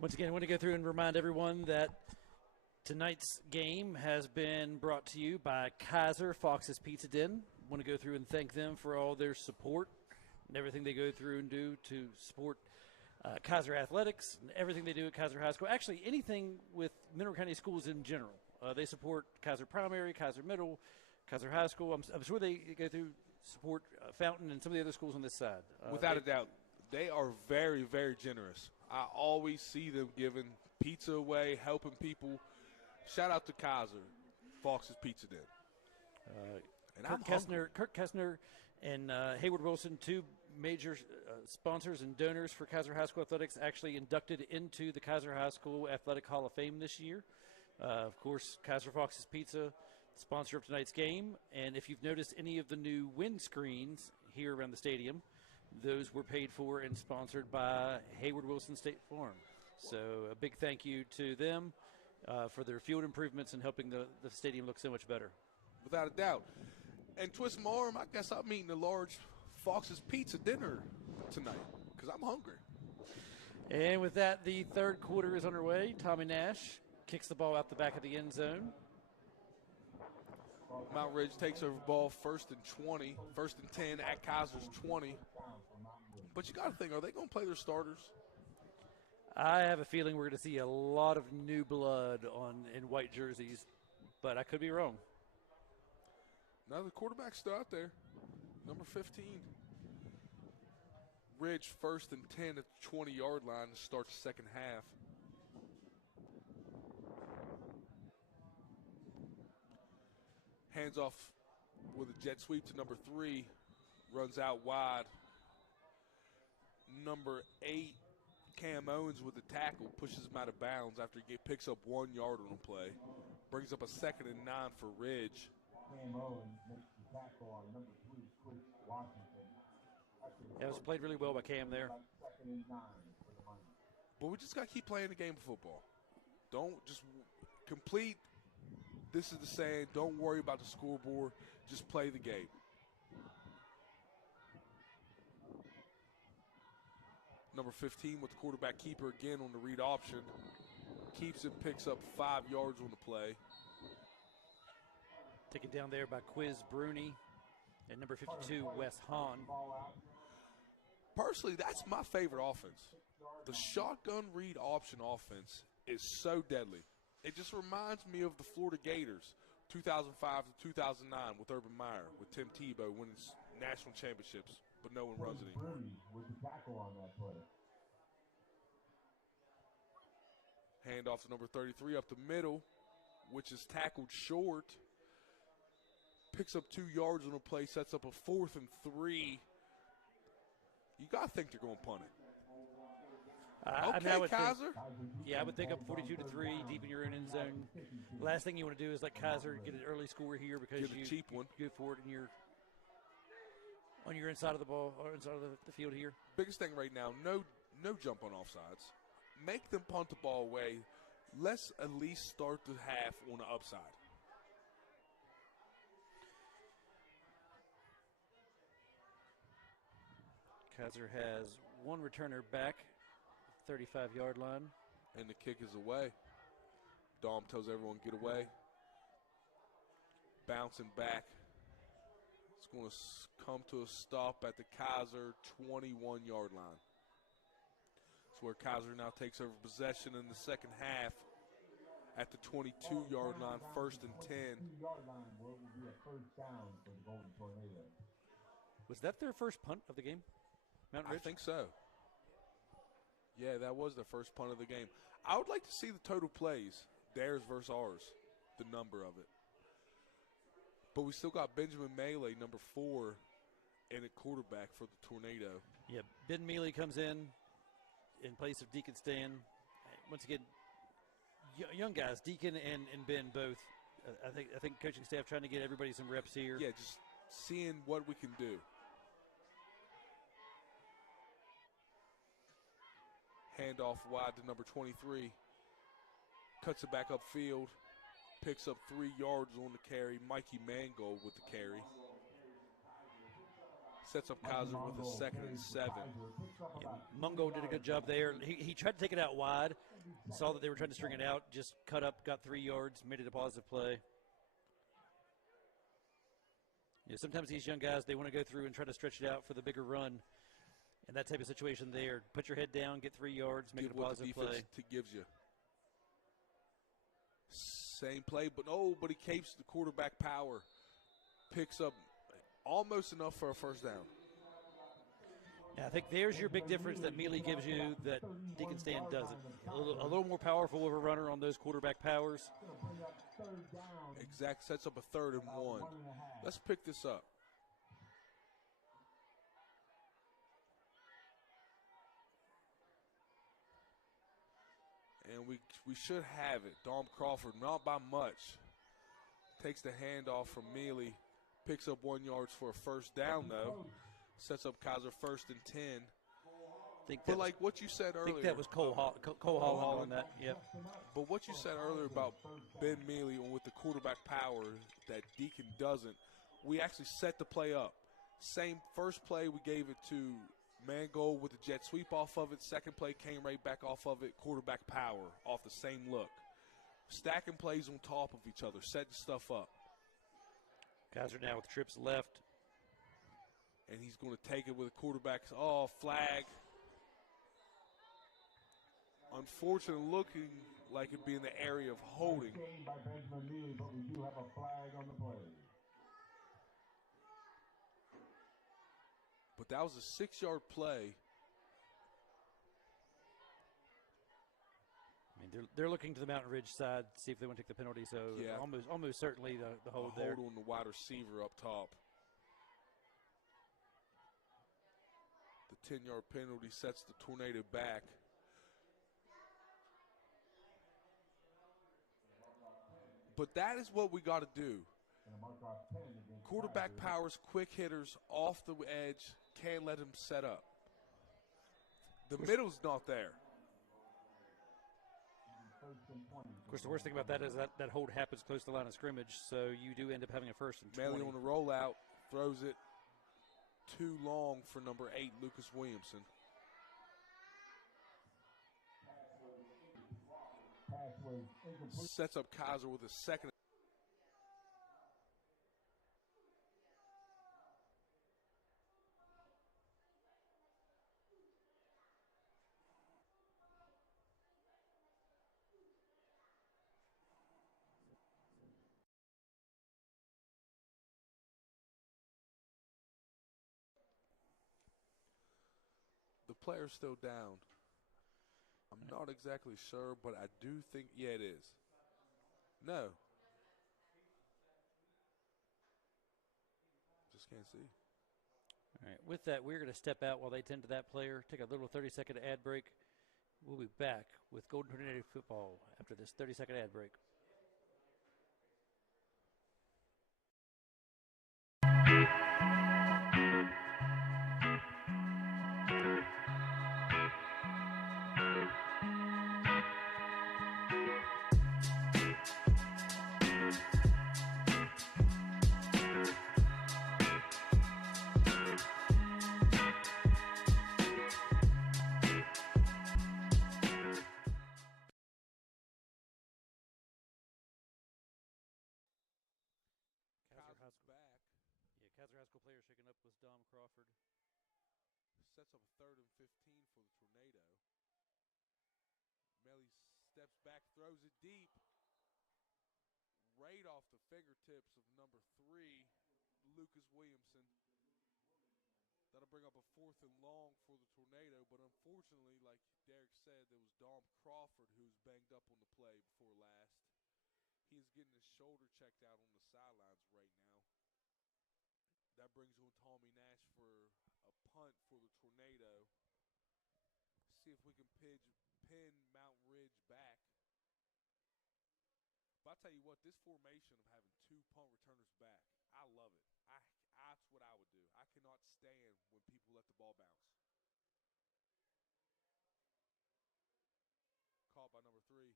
Once again, I want to go through and remind everyone that tonight's game has been brought to you by Kaiser Fox's Pizza Den. I want to go through and thank them for all their support and everything they go through and do to support Kaiser Athletics and everything they do at Kaiser High School. Actually, anything with Mineral County schools in general. They support Kaiser Primary, Kaiser Middle, Kaiser High School. I'm sure they go through support Fountain and some of the other schools on this side. Without a doubt, they are very, very generous. I always see them giving pizza away, helping people. Shout out to Kaiser, Fox's Pizza Den. Kirk Kessner and Hayward Wilson, two major sponsors and donors for Kaiser High School Athletics, actually inducted into the Kaiser High School Athletic Hall of Fame this year. Of course, Kaiser Fox's Pizza, sponsor of tonight's game. And if you've noticed any of the new wind screens here around the stadium, those were paid for and sponsored by Hayward Wilson State Farm. So a big thank you to them for their field improvements and helping the stadium look so much better. Without a doubt. And twist my arm, I guess I'm eating a large Fox's Pizza dinner tonight because I'm hungry. And with that, the third quarter is underway. Tommy Nash kicks the ball out the back of the end zone. Mount Ridge takes over the ball first and 20, first and 10 at Kaiser's 20. But you got to think, are they going to play their starters? I have a feeling we're going to see a lot of new blood in white jerseys, but I could be wrong. Now the quarterback's still out there, number 15. Ridge first and 10 at the 20-yard line to start the second half. Hands off with a jet sweep to number 3. Runs out wide. Number 8, Cam Owens with the tackle, pushes him out of bounds after he picks up 1 yard on the play. Brings up a 2nd and 9 for Ridge. Cam Owens makes the tackle on number 3, Chris Washington. That was played really well by Cam there. 2nd and 9 for the Miners. But we just got to keep playing the game of football. Don't just complete. This is the saying, don't worry about the scoreboard. Just play the game. Number 15 with the quarterback keeper again on the read option. Keeps it, picks up 5 yards on the play. Taken down there by Quiz Bruni and number 52, Wes Hahn. Personally, that's my favorite offense. The shotgun read option offense is so deadly. It just reminds me of the Florida Gators, 2005 to 2009 with Urban Meyer, with Tim Tebow winning national championships, but no one runs it anymore. With the tackle on that play. Hand off to number 33 up the middle, which is tackled short. Picks up 2 yards on the play, sets up a 4th and 3. You got to think they're going to punt it. Okay, Kaiser. I would think up 42-3 deep in your own end zone. Last thing you want to do is let Kaiser get an early score here because get a cheap one. Go for it on your inside of the ball or inside of the field here. Biggest thing right now, no jump on offsides. Make them punt the ball away. Let's at least start the half on the upside. Kaiser has one returner back, 35-yard line. And the kick is away. Dom tells everyone, get away. Bouncing back. It's going to come to a stop at the Kaiser 21-yard line. That's where Kaiser now takes over possession in the second half at the 22-yard line, 1st and 10. 2-yard line will be a first down for the Golden Tornado. Was that their first punt of the game? Mountain Ridge? I think so. Yeah, that was the first punt of the game. I would like to see the total plays, theirs versus ours, the number of it. But we still got Benjamin Melee, number 4, and a quarterback for the Tornado. Yeah, Ben Mealy comes in place of Deacon Stan. Once again, young guys, Deacon and Ben both. I think coaching staff trying to get everybody some reps here. Yeah, just seeing what we can do. Handoff wide to number 23. Cuts it back upfield. Picks up 3 yards on the carry. Mikey Mangold with the carry. Sets up Kaiser with a 2nd and 7. Yeah, Mungo did a good job there. He tried to take it out wide. Saw that they were trying to string it out. Just cut up, got 3 yards, made it a positive play. Yeah, sometimes these young guys, they want to go through and try to stretch it out for the bigger run. And that type of situation there. Put your head down, get 3 yards, make it a positive play. What the defense gives you. Same play, but he capes the quarterback power. Picks up almost enough for a first down. Yeah, I think there's your big difference that Mealy gives you that Deacon Stan doesn't. A little more powerful of a runner on those quarterback powers. Exact sets up a 3rd and 1. Let's pick this up. And we should have it. Dom Crawford, not by much. Takes the handoff from Mealy. Picks up 1 yard for a first down, though. Sets up Kaiser 1st and 10. But like what you said earlier. I think that was Cole Holland on that, yep. But what you said earlier about Ben Mealy with the quarterback power that Deacon doesn't, we actually set the play up. Same first play, we gave it to Mangold with the jet sweep off of it. Second play came right back off of it. Quarterback power off the same look. Stacking plays on top of each other, setting stuff up. Kaiser now with trips left. And he's going to take it with a quarterback. Oh, flag. Unfortunately, looking like it'd be in the area of holding. By Benjamin Mealy, but we do have a flag on the play. But that was a 6-yard play. I mean, they're looking to the Mountain Ridge side to see if they want to take the penalty. So yeah, almost certainly the hold there. Hold on the wide receiver up top. The 10-yard penalty sets the Tornado back. But that is what we got to do. Quarterback powers, quick hitters, off the edge, can't let him set up. The middle's not there. Of course, the worst thing about that is that hold happens close to the line of scrimmage, so you do end up having a 1st and 20. Mealy on the rollout, throws it too long for number 8, Lucas Williamson. Sets up Kaiser with a 2nd. The player's still down. I'm not exactly sure, but I do think, yeah, it is. No. Just can't see. All right, with that, we're going to step out while they tend to that player, take a little 30-second ad break. We'll be back with Golden Tornado football after this 30-second ad break. Kaiser High School player shaken up was Dom Crawford. Sets up a 3rd and 15 for the Tornado. Mealy steps back, throws it deep. Right off the fingertips of number 3, Lucas Williamson. That'll bring up a 4th and long for the Tornado, but unfortunately, like Derek said, there was Dom Crawford who was banged up on the play before last. He's getting his shoulder checked out on the sidelines right now. That brings on Tommy Nash for a punt for the Tornado. See if we can pin Mountain Ridge back. But I'll tell you what, this formation of having 2 punt returners back, I love it. That's what I would do. I cannot stand when people let the ball bounce. Caught by number 3.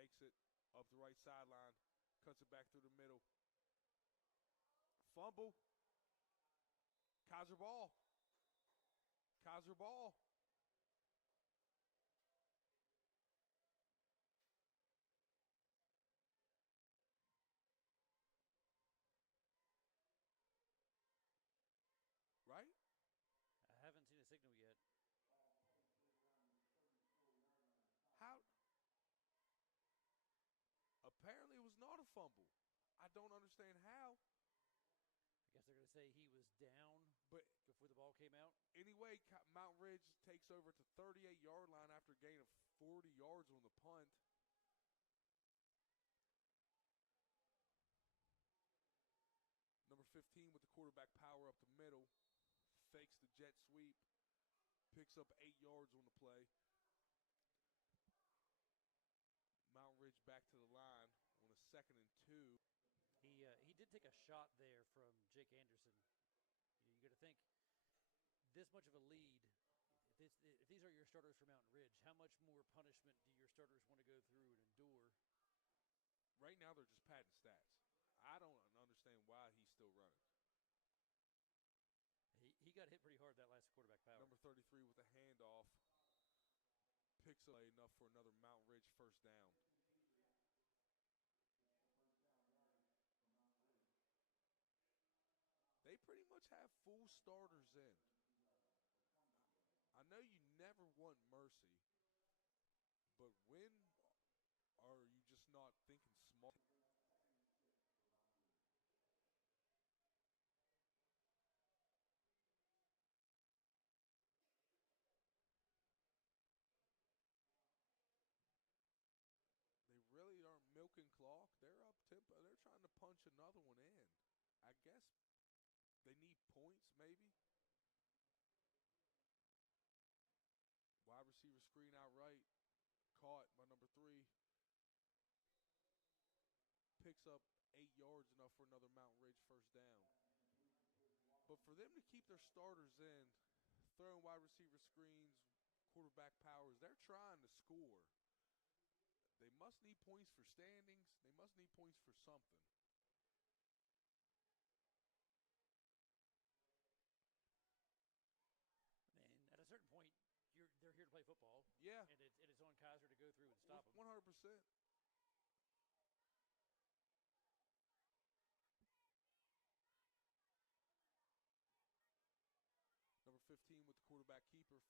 Takes it up the right sideline. Cuts it back through the middle. Fumble. Kaiser ball. Kaiser ball. Right? I haven't seen a signal yet. How? Apparently it was not a fumble. I don't understand how. I guess they're going to say he was down But before the ball came out. anyway, Mountain Ridge takes over at the 38-yard line after a gain of 40 yards on the punt. Number 15 with the quarterback power up the middle. Fakes the jet sweep. Picks up 8 yards on the play. Mountain Ridge back to the line on a 2nd and 2. He did take a shot there from Jake Anderson. You got to think, this much of a lead, if these are your starters for Mountain Ridge, how much more punishment do your starters want to go through and endure? Right now they're just padding stats. I don't understand why he's still running. He got hit pretty hard that last quarterback power. Number 33 with a handoff. Picks up enough for another Mountain Ridge first down. They pretty much have full starters in. I know you never want mercy, but when are you just not thinking smart? They really aren't milking clock. They're up tempo. They're trying to punch another one in. I guess they need points, maybe. Wide receiver screen outright. Caught by number 3. Picks up 8 yards, enough for another Mountain Ridge first down. But for them to keep their starters in, throwing wide receiver screens, quarterback powers, they're trying to score. They must need points for standings. They must need points for something. I mean, at a certain point, they're here to play football. Yeah. And it's on Kaiser to go through and stop them. 100%. Number 15 with the quarterback keeper.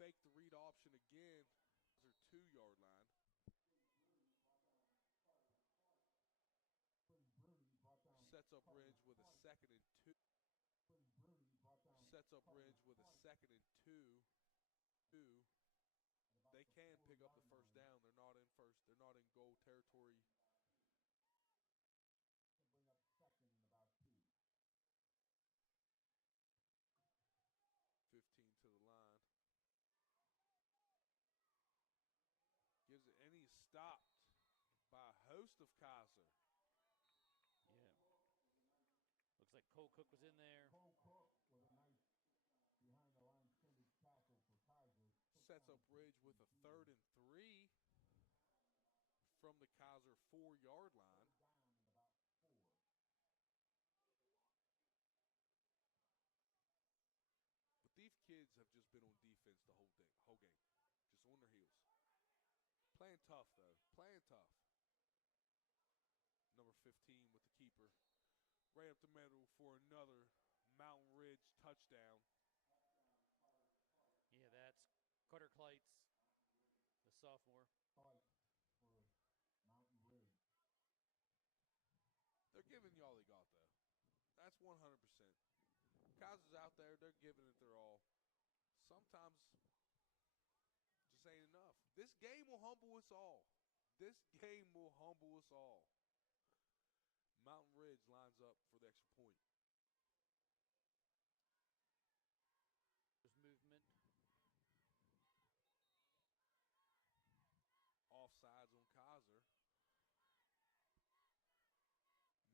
Fake the read option again. Their 2-yard line. Sets up Ridge with a 2nd and 2. Sets up Ridge with a 2nd and 2. They can pick up the first down. They're not in first. They're not in goal territory. Bring up 2nd and about 2. 15 to the line. Gives it, and he's stopped by a host of Kaiser. Yeah. Looks like Cole Cook was in there. Cole Cook with a nice behind the line scrimmage tackle for Kaiser. Sets up Ridge with a 3rd and 3 from the Kaiser 4-yard line. Down at about 4. But these kids have just been on defense the whole game, just on their heels. Playing tough, though. Playing tough. Number 15 with the keeper. Right up the middle for another Mountain Ridge touchdown. Yeah, that's Carter Kleitz, the sophomore. For Mountain Ridge. They're giving you all they got, though. That's 100%. Kaiser's out there. They're giving it their all. Sometimes This game will humble us all. This game will humble us all. Mountain Ridge lines up for the extra point. There's movement. Offsides on Kaiser.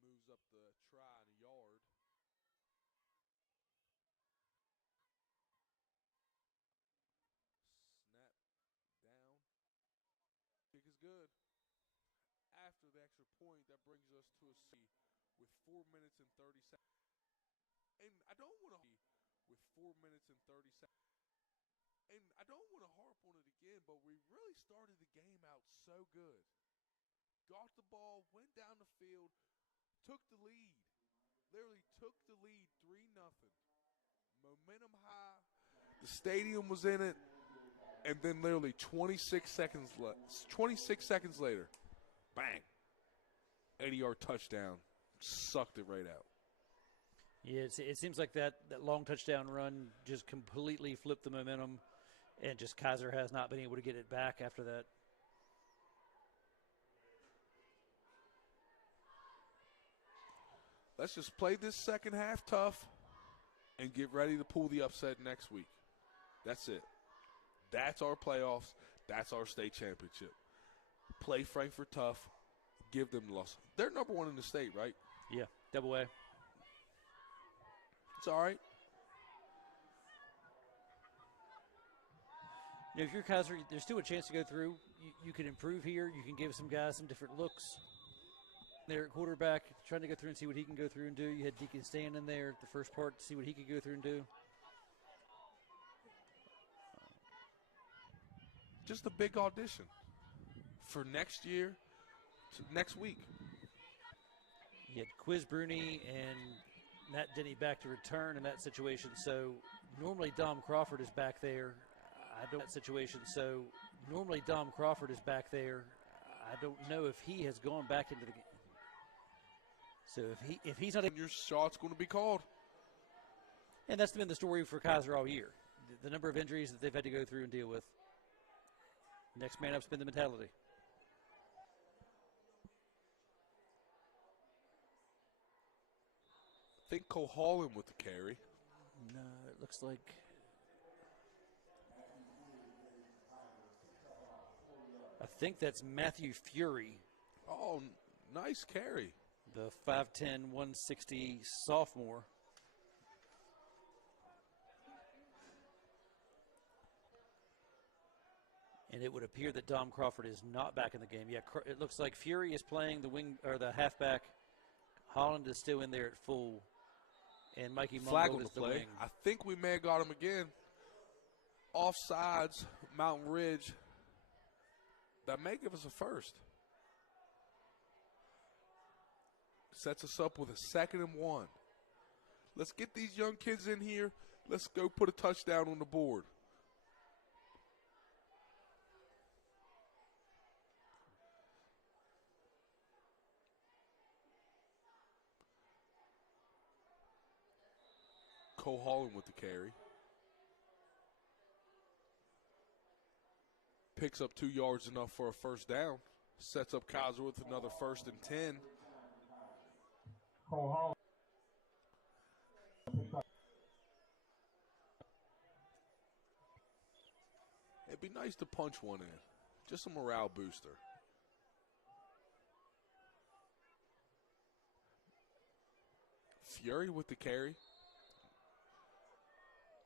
Moves up the try in a yard. Snap down. Kick is good. After the extra point, that brings us to a C with 4 minutes and 30 seconds. And I don't want to with 4 minutes and 30 seconds. And I don't want to harp on it again, but we really started the game out so good. Got the ball, went down the field, took the lead. Literally took the lead 3-0. Momentum high. The stadium was in it. And then literally 26 seconds later, bang. 80-yard touchdown. Sucked it right out. Yeah, it seems like that long touchdown run just completely flipped the momentum, and just Kaiser has not been able to get it back after that. Let's just play this second half tough and get ready to pull the upset next week. That's it. That's our playoffs. That's our state championship. Play Frankfort tough. Give them the loss. They're number one in the state, right? Yeah, double A. It's all right. You know, if you're Kaiser, there's still a chance to go through. You can improve here. You can give some guys some different looks. There at quarterback, trying to go through and see what he can go through and do. You had Deacon Stan in there at the first part to see what he could go through and do. Just a big audition for next year to next week. You had Quiz Bruni and Matt Denny back to return in that situation. So normally Dom Crawford is back there. I don't know if he has gone back into the game. So if he's not, your shot's going to be called. And that's been the story for Kaiser all year. The number of injuries that they've had to go through and deal with. Next man up's been the mentality. I think Cole Holland with the carry. No, it looks like I think that's Matthew Fury. Oh, nice carry. The 5'10", 160 sophomore. And it would appear that Dom Crawford is not back in the game. Yeah, it looks like Fury is playing the wing or the halfback. Holland is still in there at full. And Mikey Flag Mungo on is the the play. wing. I think we may have got him again. Offsides, Mountain Ridge. That may give us a first. Sets us up with a 2nd and 1. Let's get these young kids in here. Let's go put a touchdown on the board. Cole Holland with the carry. Picks up 2 yards, enough for a first down. Sets up Kaiser with another 1st and 10. Cole Holland. It'd be nice to punch one in. Just a morale booster. Fury with the carry.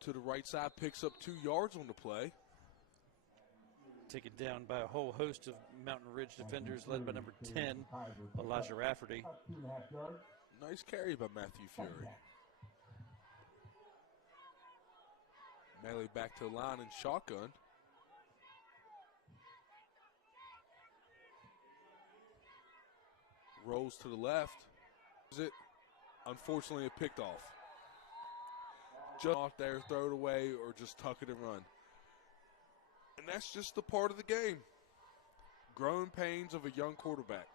To the right side, picks up 2 yards on the play. Taken down by a whole host of Mountain Ridge defenders led by number 10, Elijah Rafferty. Nice carry by Matthew Fury. Melee back to the line and shotgun. Rolls to the left. Is it? Unfortunately, it picked off. Just out there, throw it away, or just tuck it and run. And that's just the part of the game. Growing pains of a young quarterback.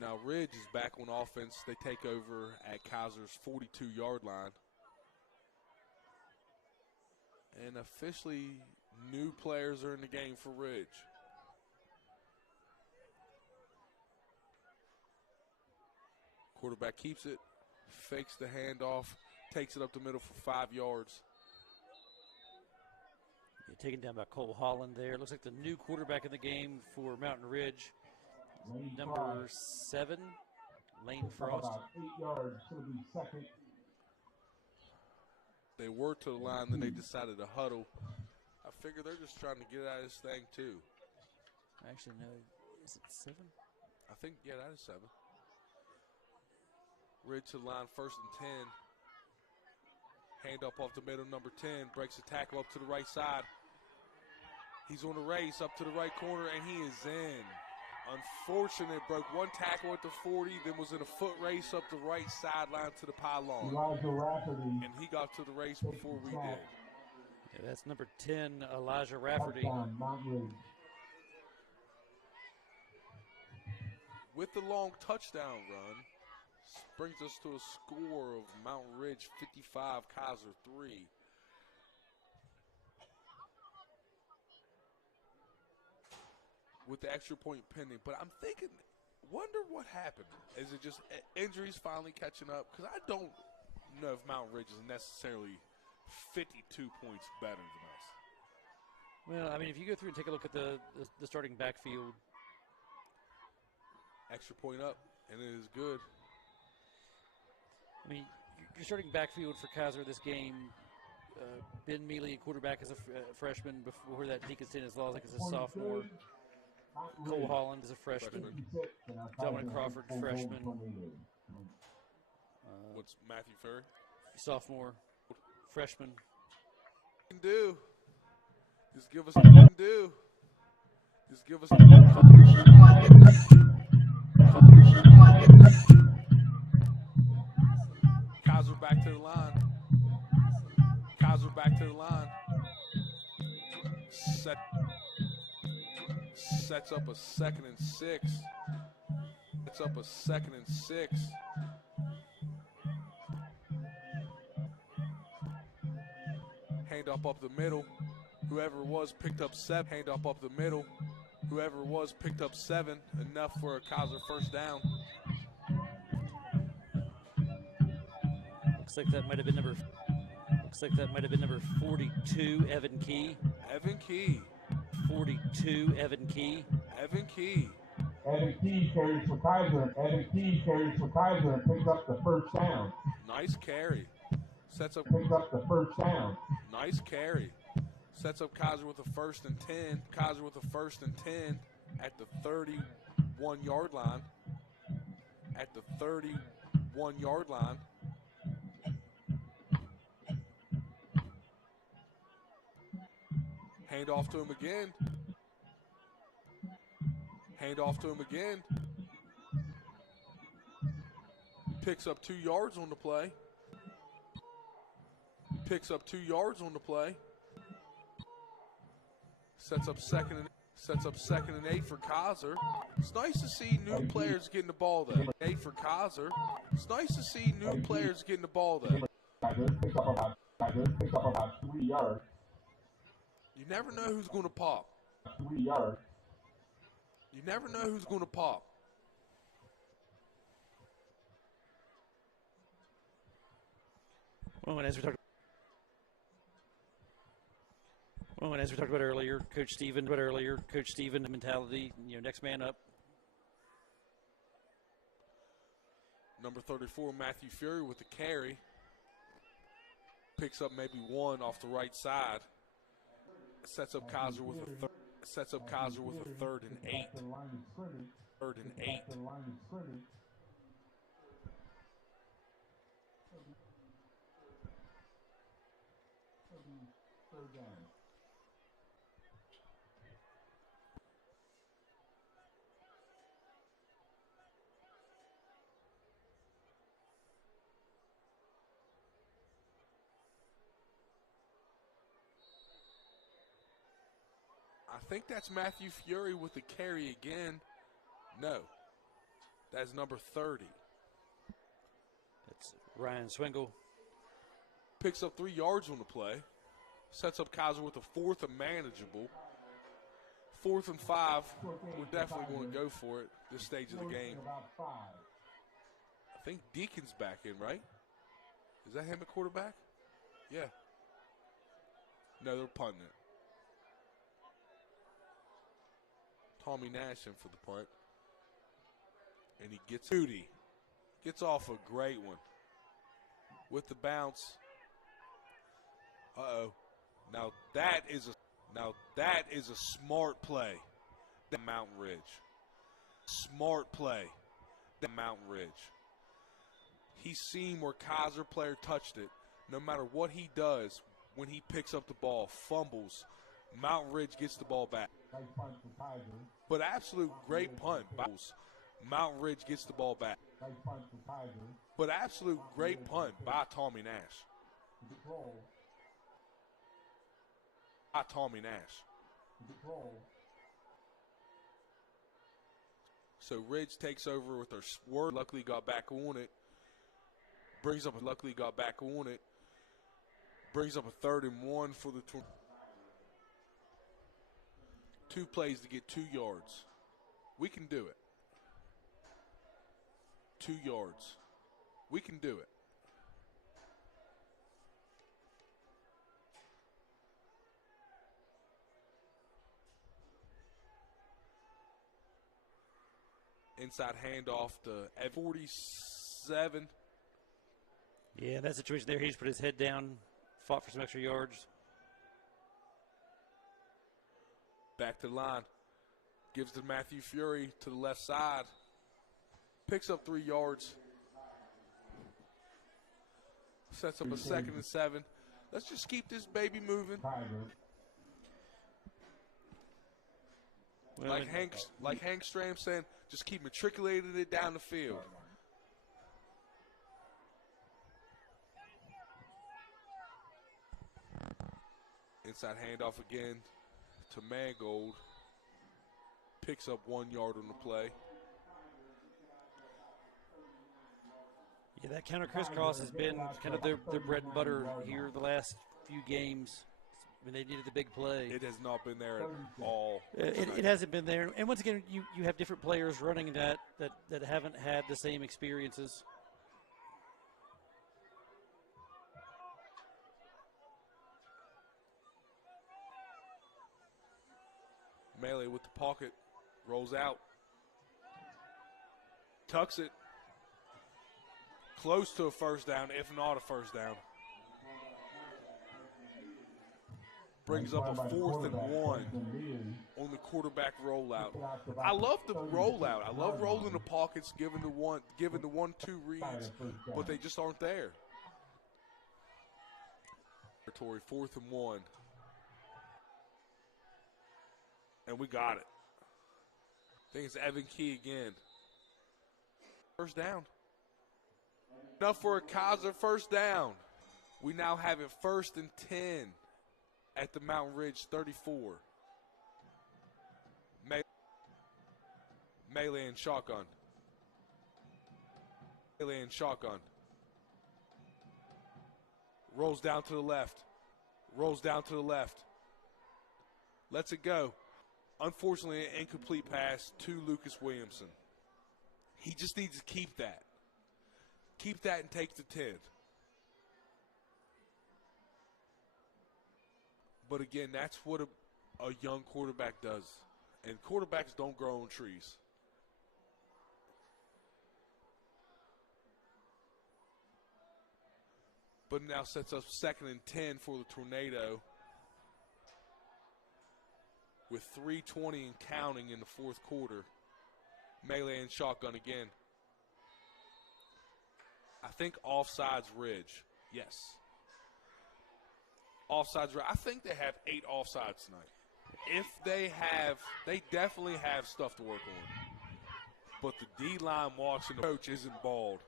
Now Ridge is back on offense. They take over at Kaiser's 42-yard line. And officially, new players are in the game for Ridge. Quarterback keeps it, fakes the handoff, takes it up the middle for 5 yards. Taken down by Cole Holland there. Looks like the new quarterback in the game for Mountain Ridge, number 7, Lane Frost. About 8 yards, so it'll be second. They were to the line, then they decided to huddle. I figure they're just trying to get out of this thing too. Actually, no. Is it 7? I think, yeah, that is 7. Ridge to the line, first and 10. Hand up off the middle, number 10. Breaks the tackle up to the right side. He's on a race up to the right corner, and he is in. Unfortunate, broke one tackle at the 40, then was in a foot race up the right sideline to the pylon. And he got to the race before we did. Yeah, that's number 10, Elijah Rafferty. With the long touchdown run, brings us to a score of Mountain Ridge 55, Kaiser 3. With the extra point pending, but I'm thinking, wonder what happened. Is it just injuries finally catching up? Because I don't know if Mountain Ridge is necessarily 52 points better than us. Well, I mean, if you go through and take a look at the starting backfield. Extra point up, and it is good. I mean, your starting backfield for Kaiser this game, Ben Mealy, quarterback, as a freshman. Before that, Deacon Stanislaus as a sophomore. Cole Holland is a freshman. Dominic Crawford, freshman. What's Matthew Ferry? Sophomore. Freshman. Can do. Just give us what you can do. Just give us what you can do. Kaiser back to the line. Kaiser back to the line. Sets up a 2nd and 6. Sets up a 2nd and 6. Hand up the middle. Whoever it was picked up 7. Hand up the middle. Whoever it was picked up 7. Enough for a Kaiser first down. Looks like that might have been number 42, Evan Key. Evan Key. 42, Evan Key. Evan Key. Evan Key carries for Kaiser. Evan Key carries for Kaiser and picks up the first down. Nice carry. Picks up the first down. Nice carry. Sets up Kaiser with a 1st and 10. Kaiser with a 1st and 10 at the 31-yard line. At the 31-yard line. Hand off to him again. Hand off to him again. Picks up 2 yards on the play. Picks up 2 yards on the play. Sets up second and 8 for Kaiser. It's nice to see new players getting the ball there. 8 for Kaiser. It's nice to see new players getting the ball there. Picks up about 3 yards. You never know who's going to pop. 3 yards. You never know who's going to pop. Well, and as we talked about earlier, Coach Stephen mentality, next man up. Number 34, Matthew Fury with the carry. Picks up maybe 1 off the right side. Sets up Kaiser with a 3rd and 8. 3rd and 8. I think that's Matthew Fury with the carry again. No. That's number 30. That's Ryan Swingle. Picks up 3 yards on the play. Sets up Kaiser with a 4th and manageable. 4th and 5. We're definitely going to go for it this stage of the game. I think Deacon's back in, right? Is that him at quarterback? Yeah. No, they're punting it. Tommy Nash in for the punt. And he gets off a great one. With the bounce. Uh-oh. Now that is a smart play. The Mountain Ridge. Smart play. The Mountain Ridge. He's seen where Kaiser player touched it. No matter what he does, when he picks up the ball, fumbles, Mountain Ridge gets the ball back. But absolute great punt. Mountain Ridge gets the ball back. But absolute great punt by Tommy Nash. Tommy Nash. So Ridge takes over with their word. Luckily got back on it. Brings up a 3rd and 1 for the 2 plays to get 2 yards. We can do it. 2 yards. We can do it. Inside handoff to 47. Yeah, that situation there, he's put his head down, fought for some extra yards. Back to the line. Gives to Matthew Fury to the left side. Picks up 3 yards. Sets up a 2nd and 7. Let's just keep this baby moving. Well, like Hank Stram saying, just keep matriculating it down the field. Inside handoff again to Mangold. Picks up 1 yard on the play. Yeah, that counter crisscross has been kind of their bread and butter here the last few games. I mean, they needed the big play. It has not been there at all. It hasn't been there. And once again, you have different players running that haven't had the same experiences. Melee with the pocket. Rolls out. Tucks it. Close to a first down, if not a first down. Brings up a 4th and 1 on the quarterback rollout. I love the rollout. I love rolling the pockets, giving the 1-2 reads, but they just aren't there. 4th and 1. And we got it. I think it's Evan Key again. First down. Enough for a Kaiser first down. We now have it 1st and 10 at the Mountain Ridge 34. Melee and shotgun. Melee and shotgun. Rolls down to the left. Rolls down to the left. Lets it go. Unfortunately, an incomplete pass to Lucas Williamson. He just needs to keep that. Keep that and take the 10. But again, that's what a young quarterback does. And quarterbacks don't grow on trees. But now sets up 2nd and 10 for the Tornado. With 3:20 and counting in the 4th quarter. Melee and shotgun again. I think offsides Ridge. Yes. Offsides Ridge. I think they have 8 offsides tonight. If they have, they definitely have stuff to work on. But the D-line walks and the coach isn't bald.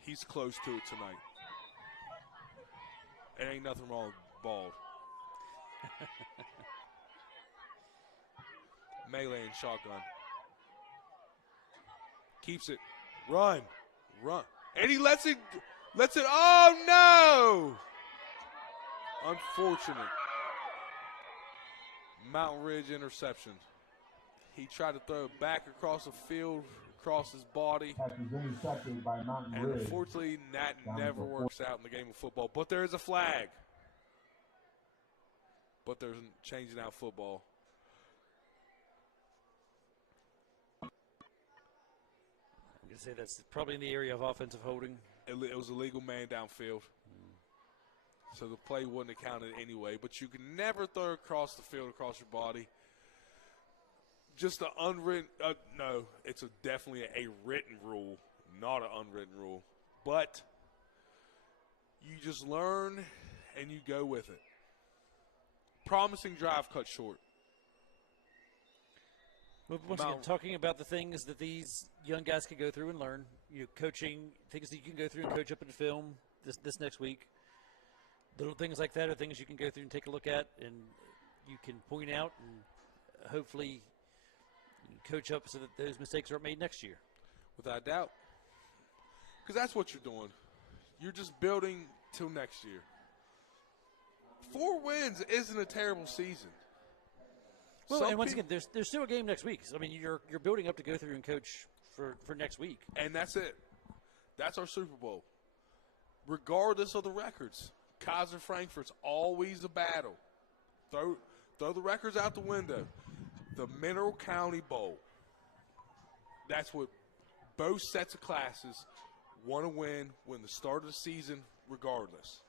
He's close to it tonight. There ain't nothing wrong with bald. Melee and shotgun. Keeps it. Run. And he lets it, oh no! Unfortunate. Mountain Ridge interception. He tried to throw it back across the field, across his body. Pass is intercepted by Mountain And Ridge. unfortunately, that never works out in the game of football. But there is a flag. But there's changing out football. I'm going to say that's probably in the area of offensive holding. It was a legal man downfield. So the play wouldn't have counted anyway. But you can never throw across the field, across your body. Just an unwritten, no, it's definitely a written rule, not an unwritten rule. But you just learn and you go with it. Promising drive cut short. Well, once again, talking about the things that these young guys can go through and learn, coaching, things that you can go through and coach up in the film this next week. Little things like that are things you can go through and take a look at, and you can point out and hopefully coach up so that those mistakes aren't made next year. Without doubt. Because that's what you're doing. You're just building till next year. 4 wins isn't a terrible season. Well, and once again, there's still a game next week. So, I mean, you're building up to go through and coach for next week. And that's it. That's our Super Bowl. Regardless of the records, Kaiser Frankfurt's always a battle. Throw the records out the window. The Mineral County Bowl. That's what both sets of classes want to win when the start of the season, regardless.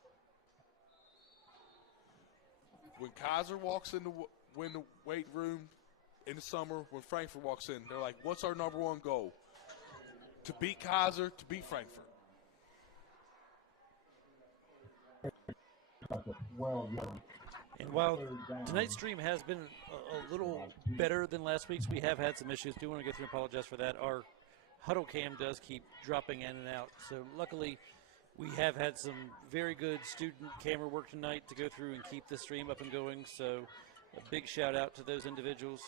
When Kaiser walks in the weight room in the summer, when Frankfurt walks in, they're like, what's our number one goal? To beat Kaiser, to beat Frankfurt. And while tonight's stream has been a little better than last week's, we have had some issues. Do want to go through and apologize for that. Our huddle cam does keep dropping in and out. So luckily, we have had some very good student camera work tonight to go through and keep the stream up and going. So a big shout out to those individuals,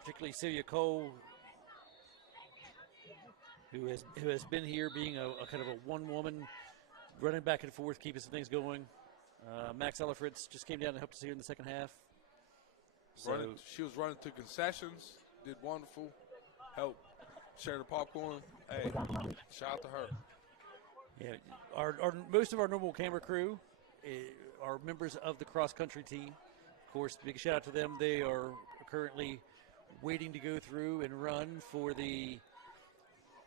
particularly Celia Cole, who has been here being a kind of a one-woman running back and forth, keeping some things going. Max Ellifritz just came down and helped us here in the second half. She was running to concessions, did wonderful, helped share the popcorn. Hey, shout out to her. Yeah, our most of our normal camera crew are members of the cross-country team. Of course, big shout out to them. They are currently waiting to go through and run for the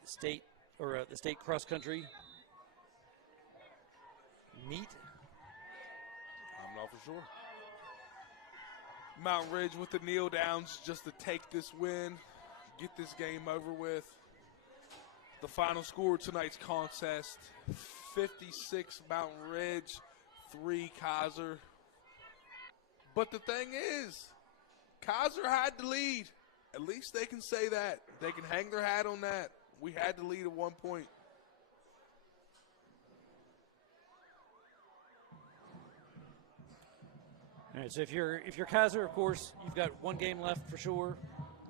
state cross-country meet. I'm not for sure. Mountain Ridge with the kneel downs just to take this win, get this game over with. The final score of tonight's contest, 56 Mountain Ridge, 3 Kaiser. But the thing is, Kaiser had the lead. At least they can say that. They can hang their hat on that. We had the lead at one point. All right, so if you're Kaiser, of course, you've got one game left for sure.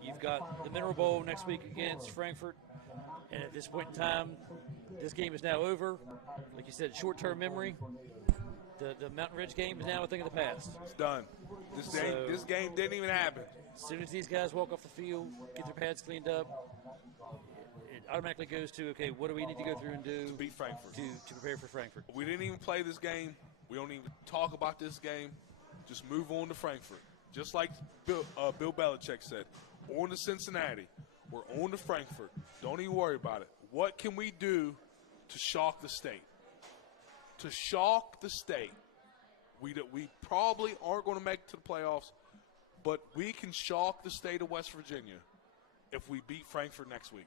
You've got the Mineral Bowl next week against Frankfurt. And at this point in time, this game is now over. Like you said, short-term memory. The Mountain Ridge game is now a thing of the past. It's done. This game didn't even happen. As soon as these guys walk off the field, get their pads cleaned up, it automatically goes to, okay, what do we need to go through and do to beat Frankfurt, to prepare for Frankfurt? We didn't even play this game. We don't even talk about this game. Just move on to Frankfurt. Just like Bill Belichick said, on to Cincinnati. We're on to Frankfurt. Don't even worry about it. What can we do to shock the state? To shock the state. We probably aren't going to make it to the playoffs, but we can shock the state of West Virginia if we beat Frankfurt next week.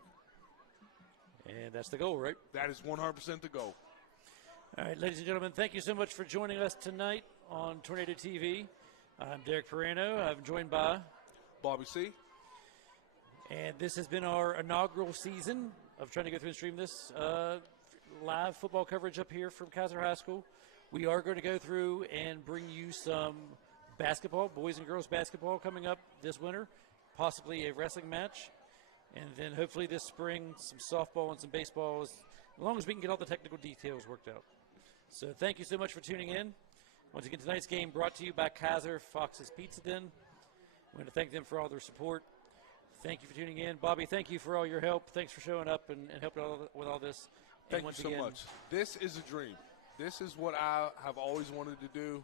And that's the goal, right? That is 100% the goal. All right, ladies and gentlemen, thank you so much for joining us tonight on Tornado TV. I'm Derek Perrano. I'm joined by Bobby C. And this has been our inaugural season of trying to go through and stream this live football coverage up here from Kaiser High School. We are going to go through and bring you some basketball, boys and girls basketball coming up this winter, possibly a wrestling match. And then hopefully this spring, some softball and some baseball, as long as we can get all the technical details worked out. So thank you so much for tuning in. Once again, tonight's game brought to you by Kaiser Fox's Pizza Den. We want to thank them for all their support. Thank you for tuning in. Bobby, thank you for all your help. Thanks for showing up and helping with all this. Thank you so much. This is a dream. This is what I have always wanted to do,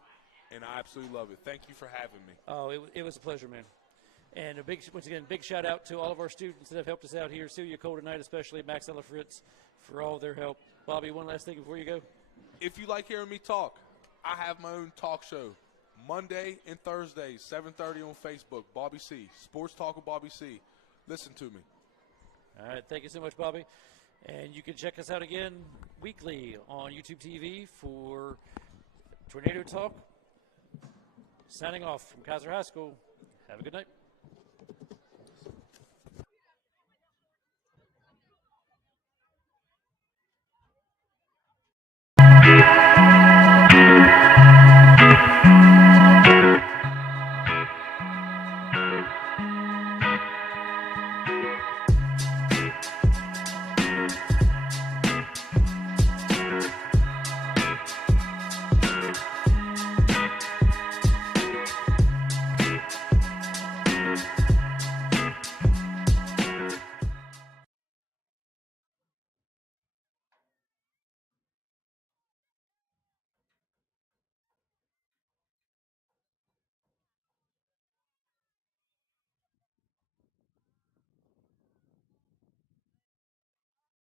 and I absolutely love it. Thank you for having me. Oh, it was a pleasure, man. And once again, big shout out to all of our students that have helped us out here. Celia Cole tonight, especially Max Ella Fritz, for all their help. Bobby, one last thing before you go. If you like hearing me talk, I have my own talk show Monday and Thursday, 7:30 on Facebook. Bobby C. Sports Talk with Bobby C. Listen to me. All right, thank you so much, Bobby. And you can check us out again weekly on YouTube TV for Tornado Talk. Signing off from Kaiser High School. Have a good night.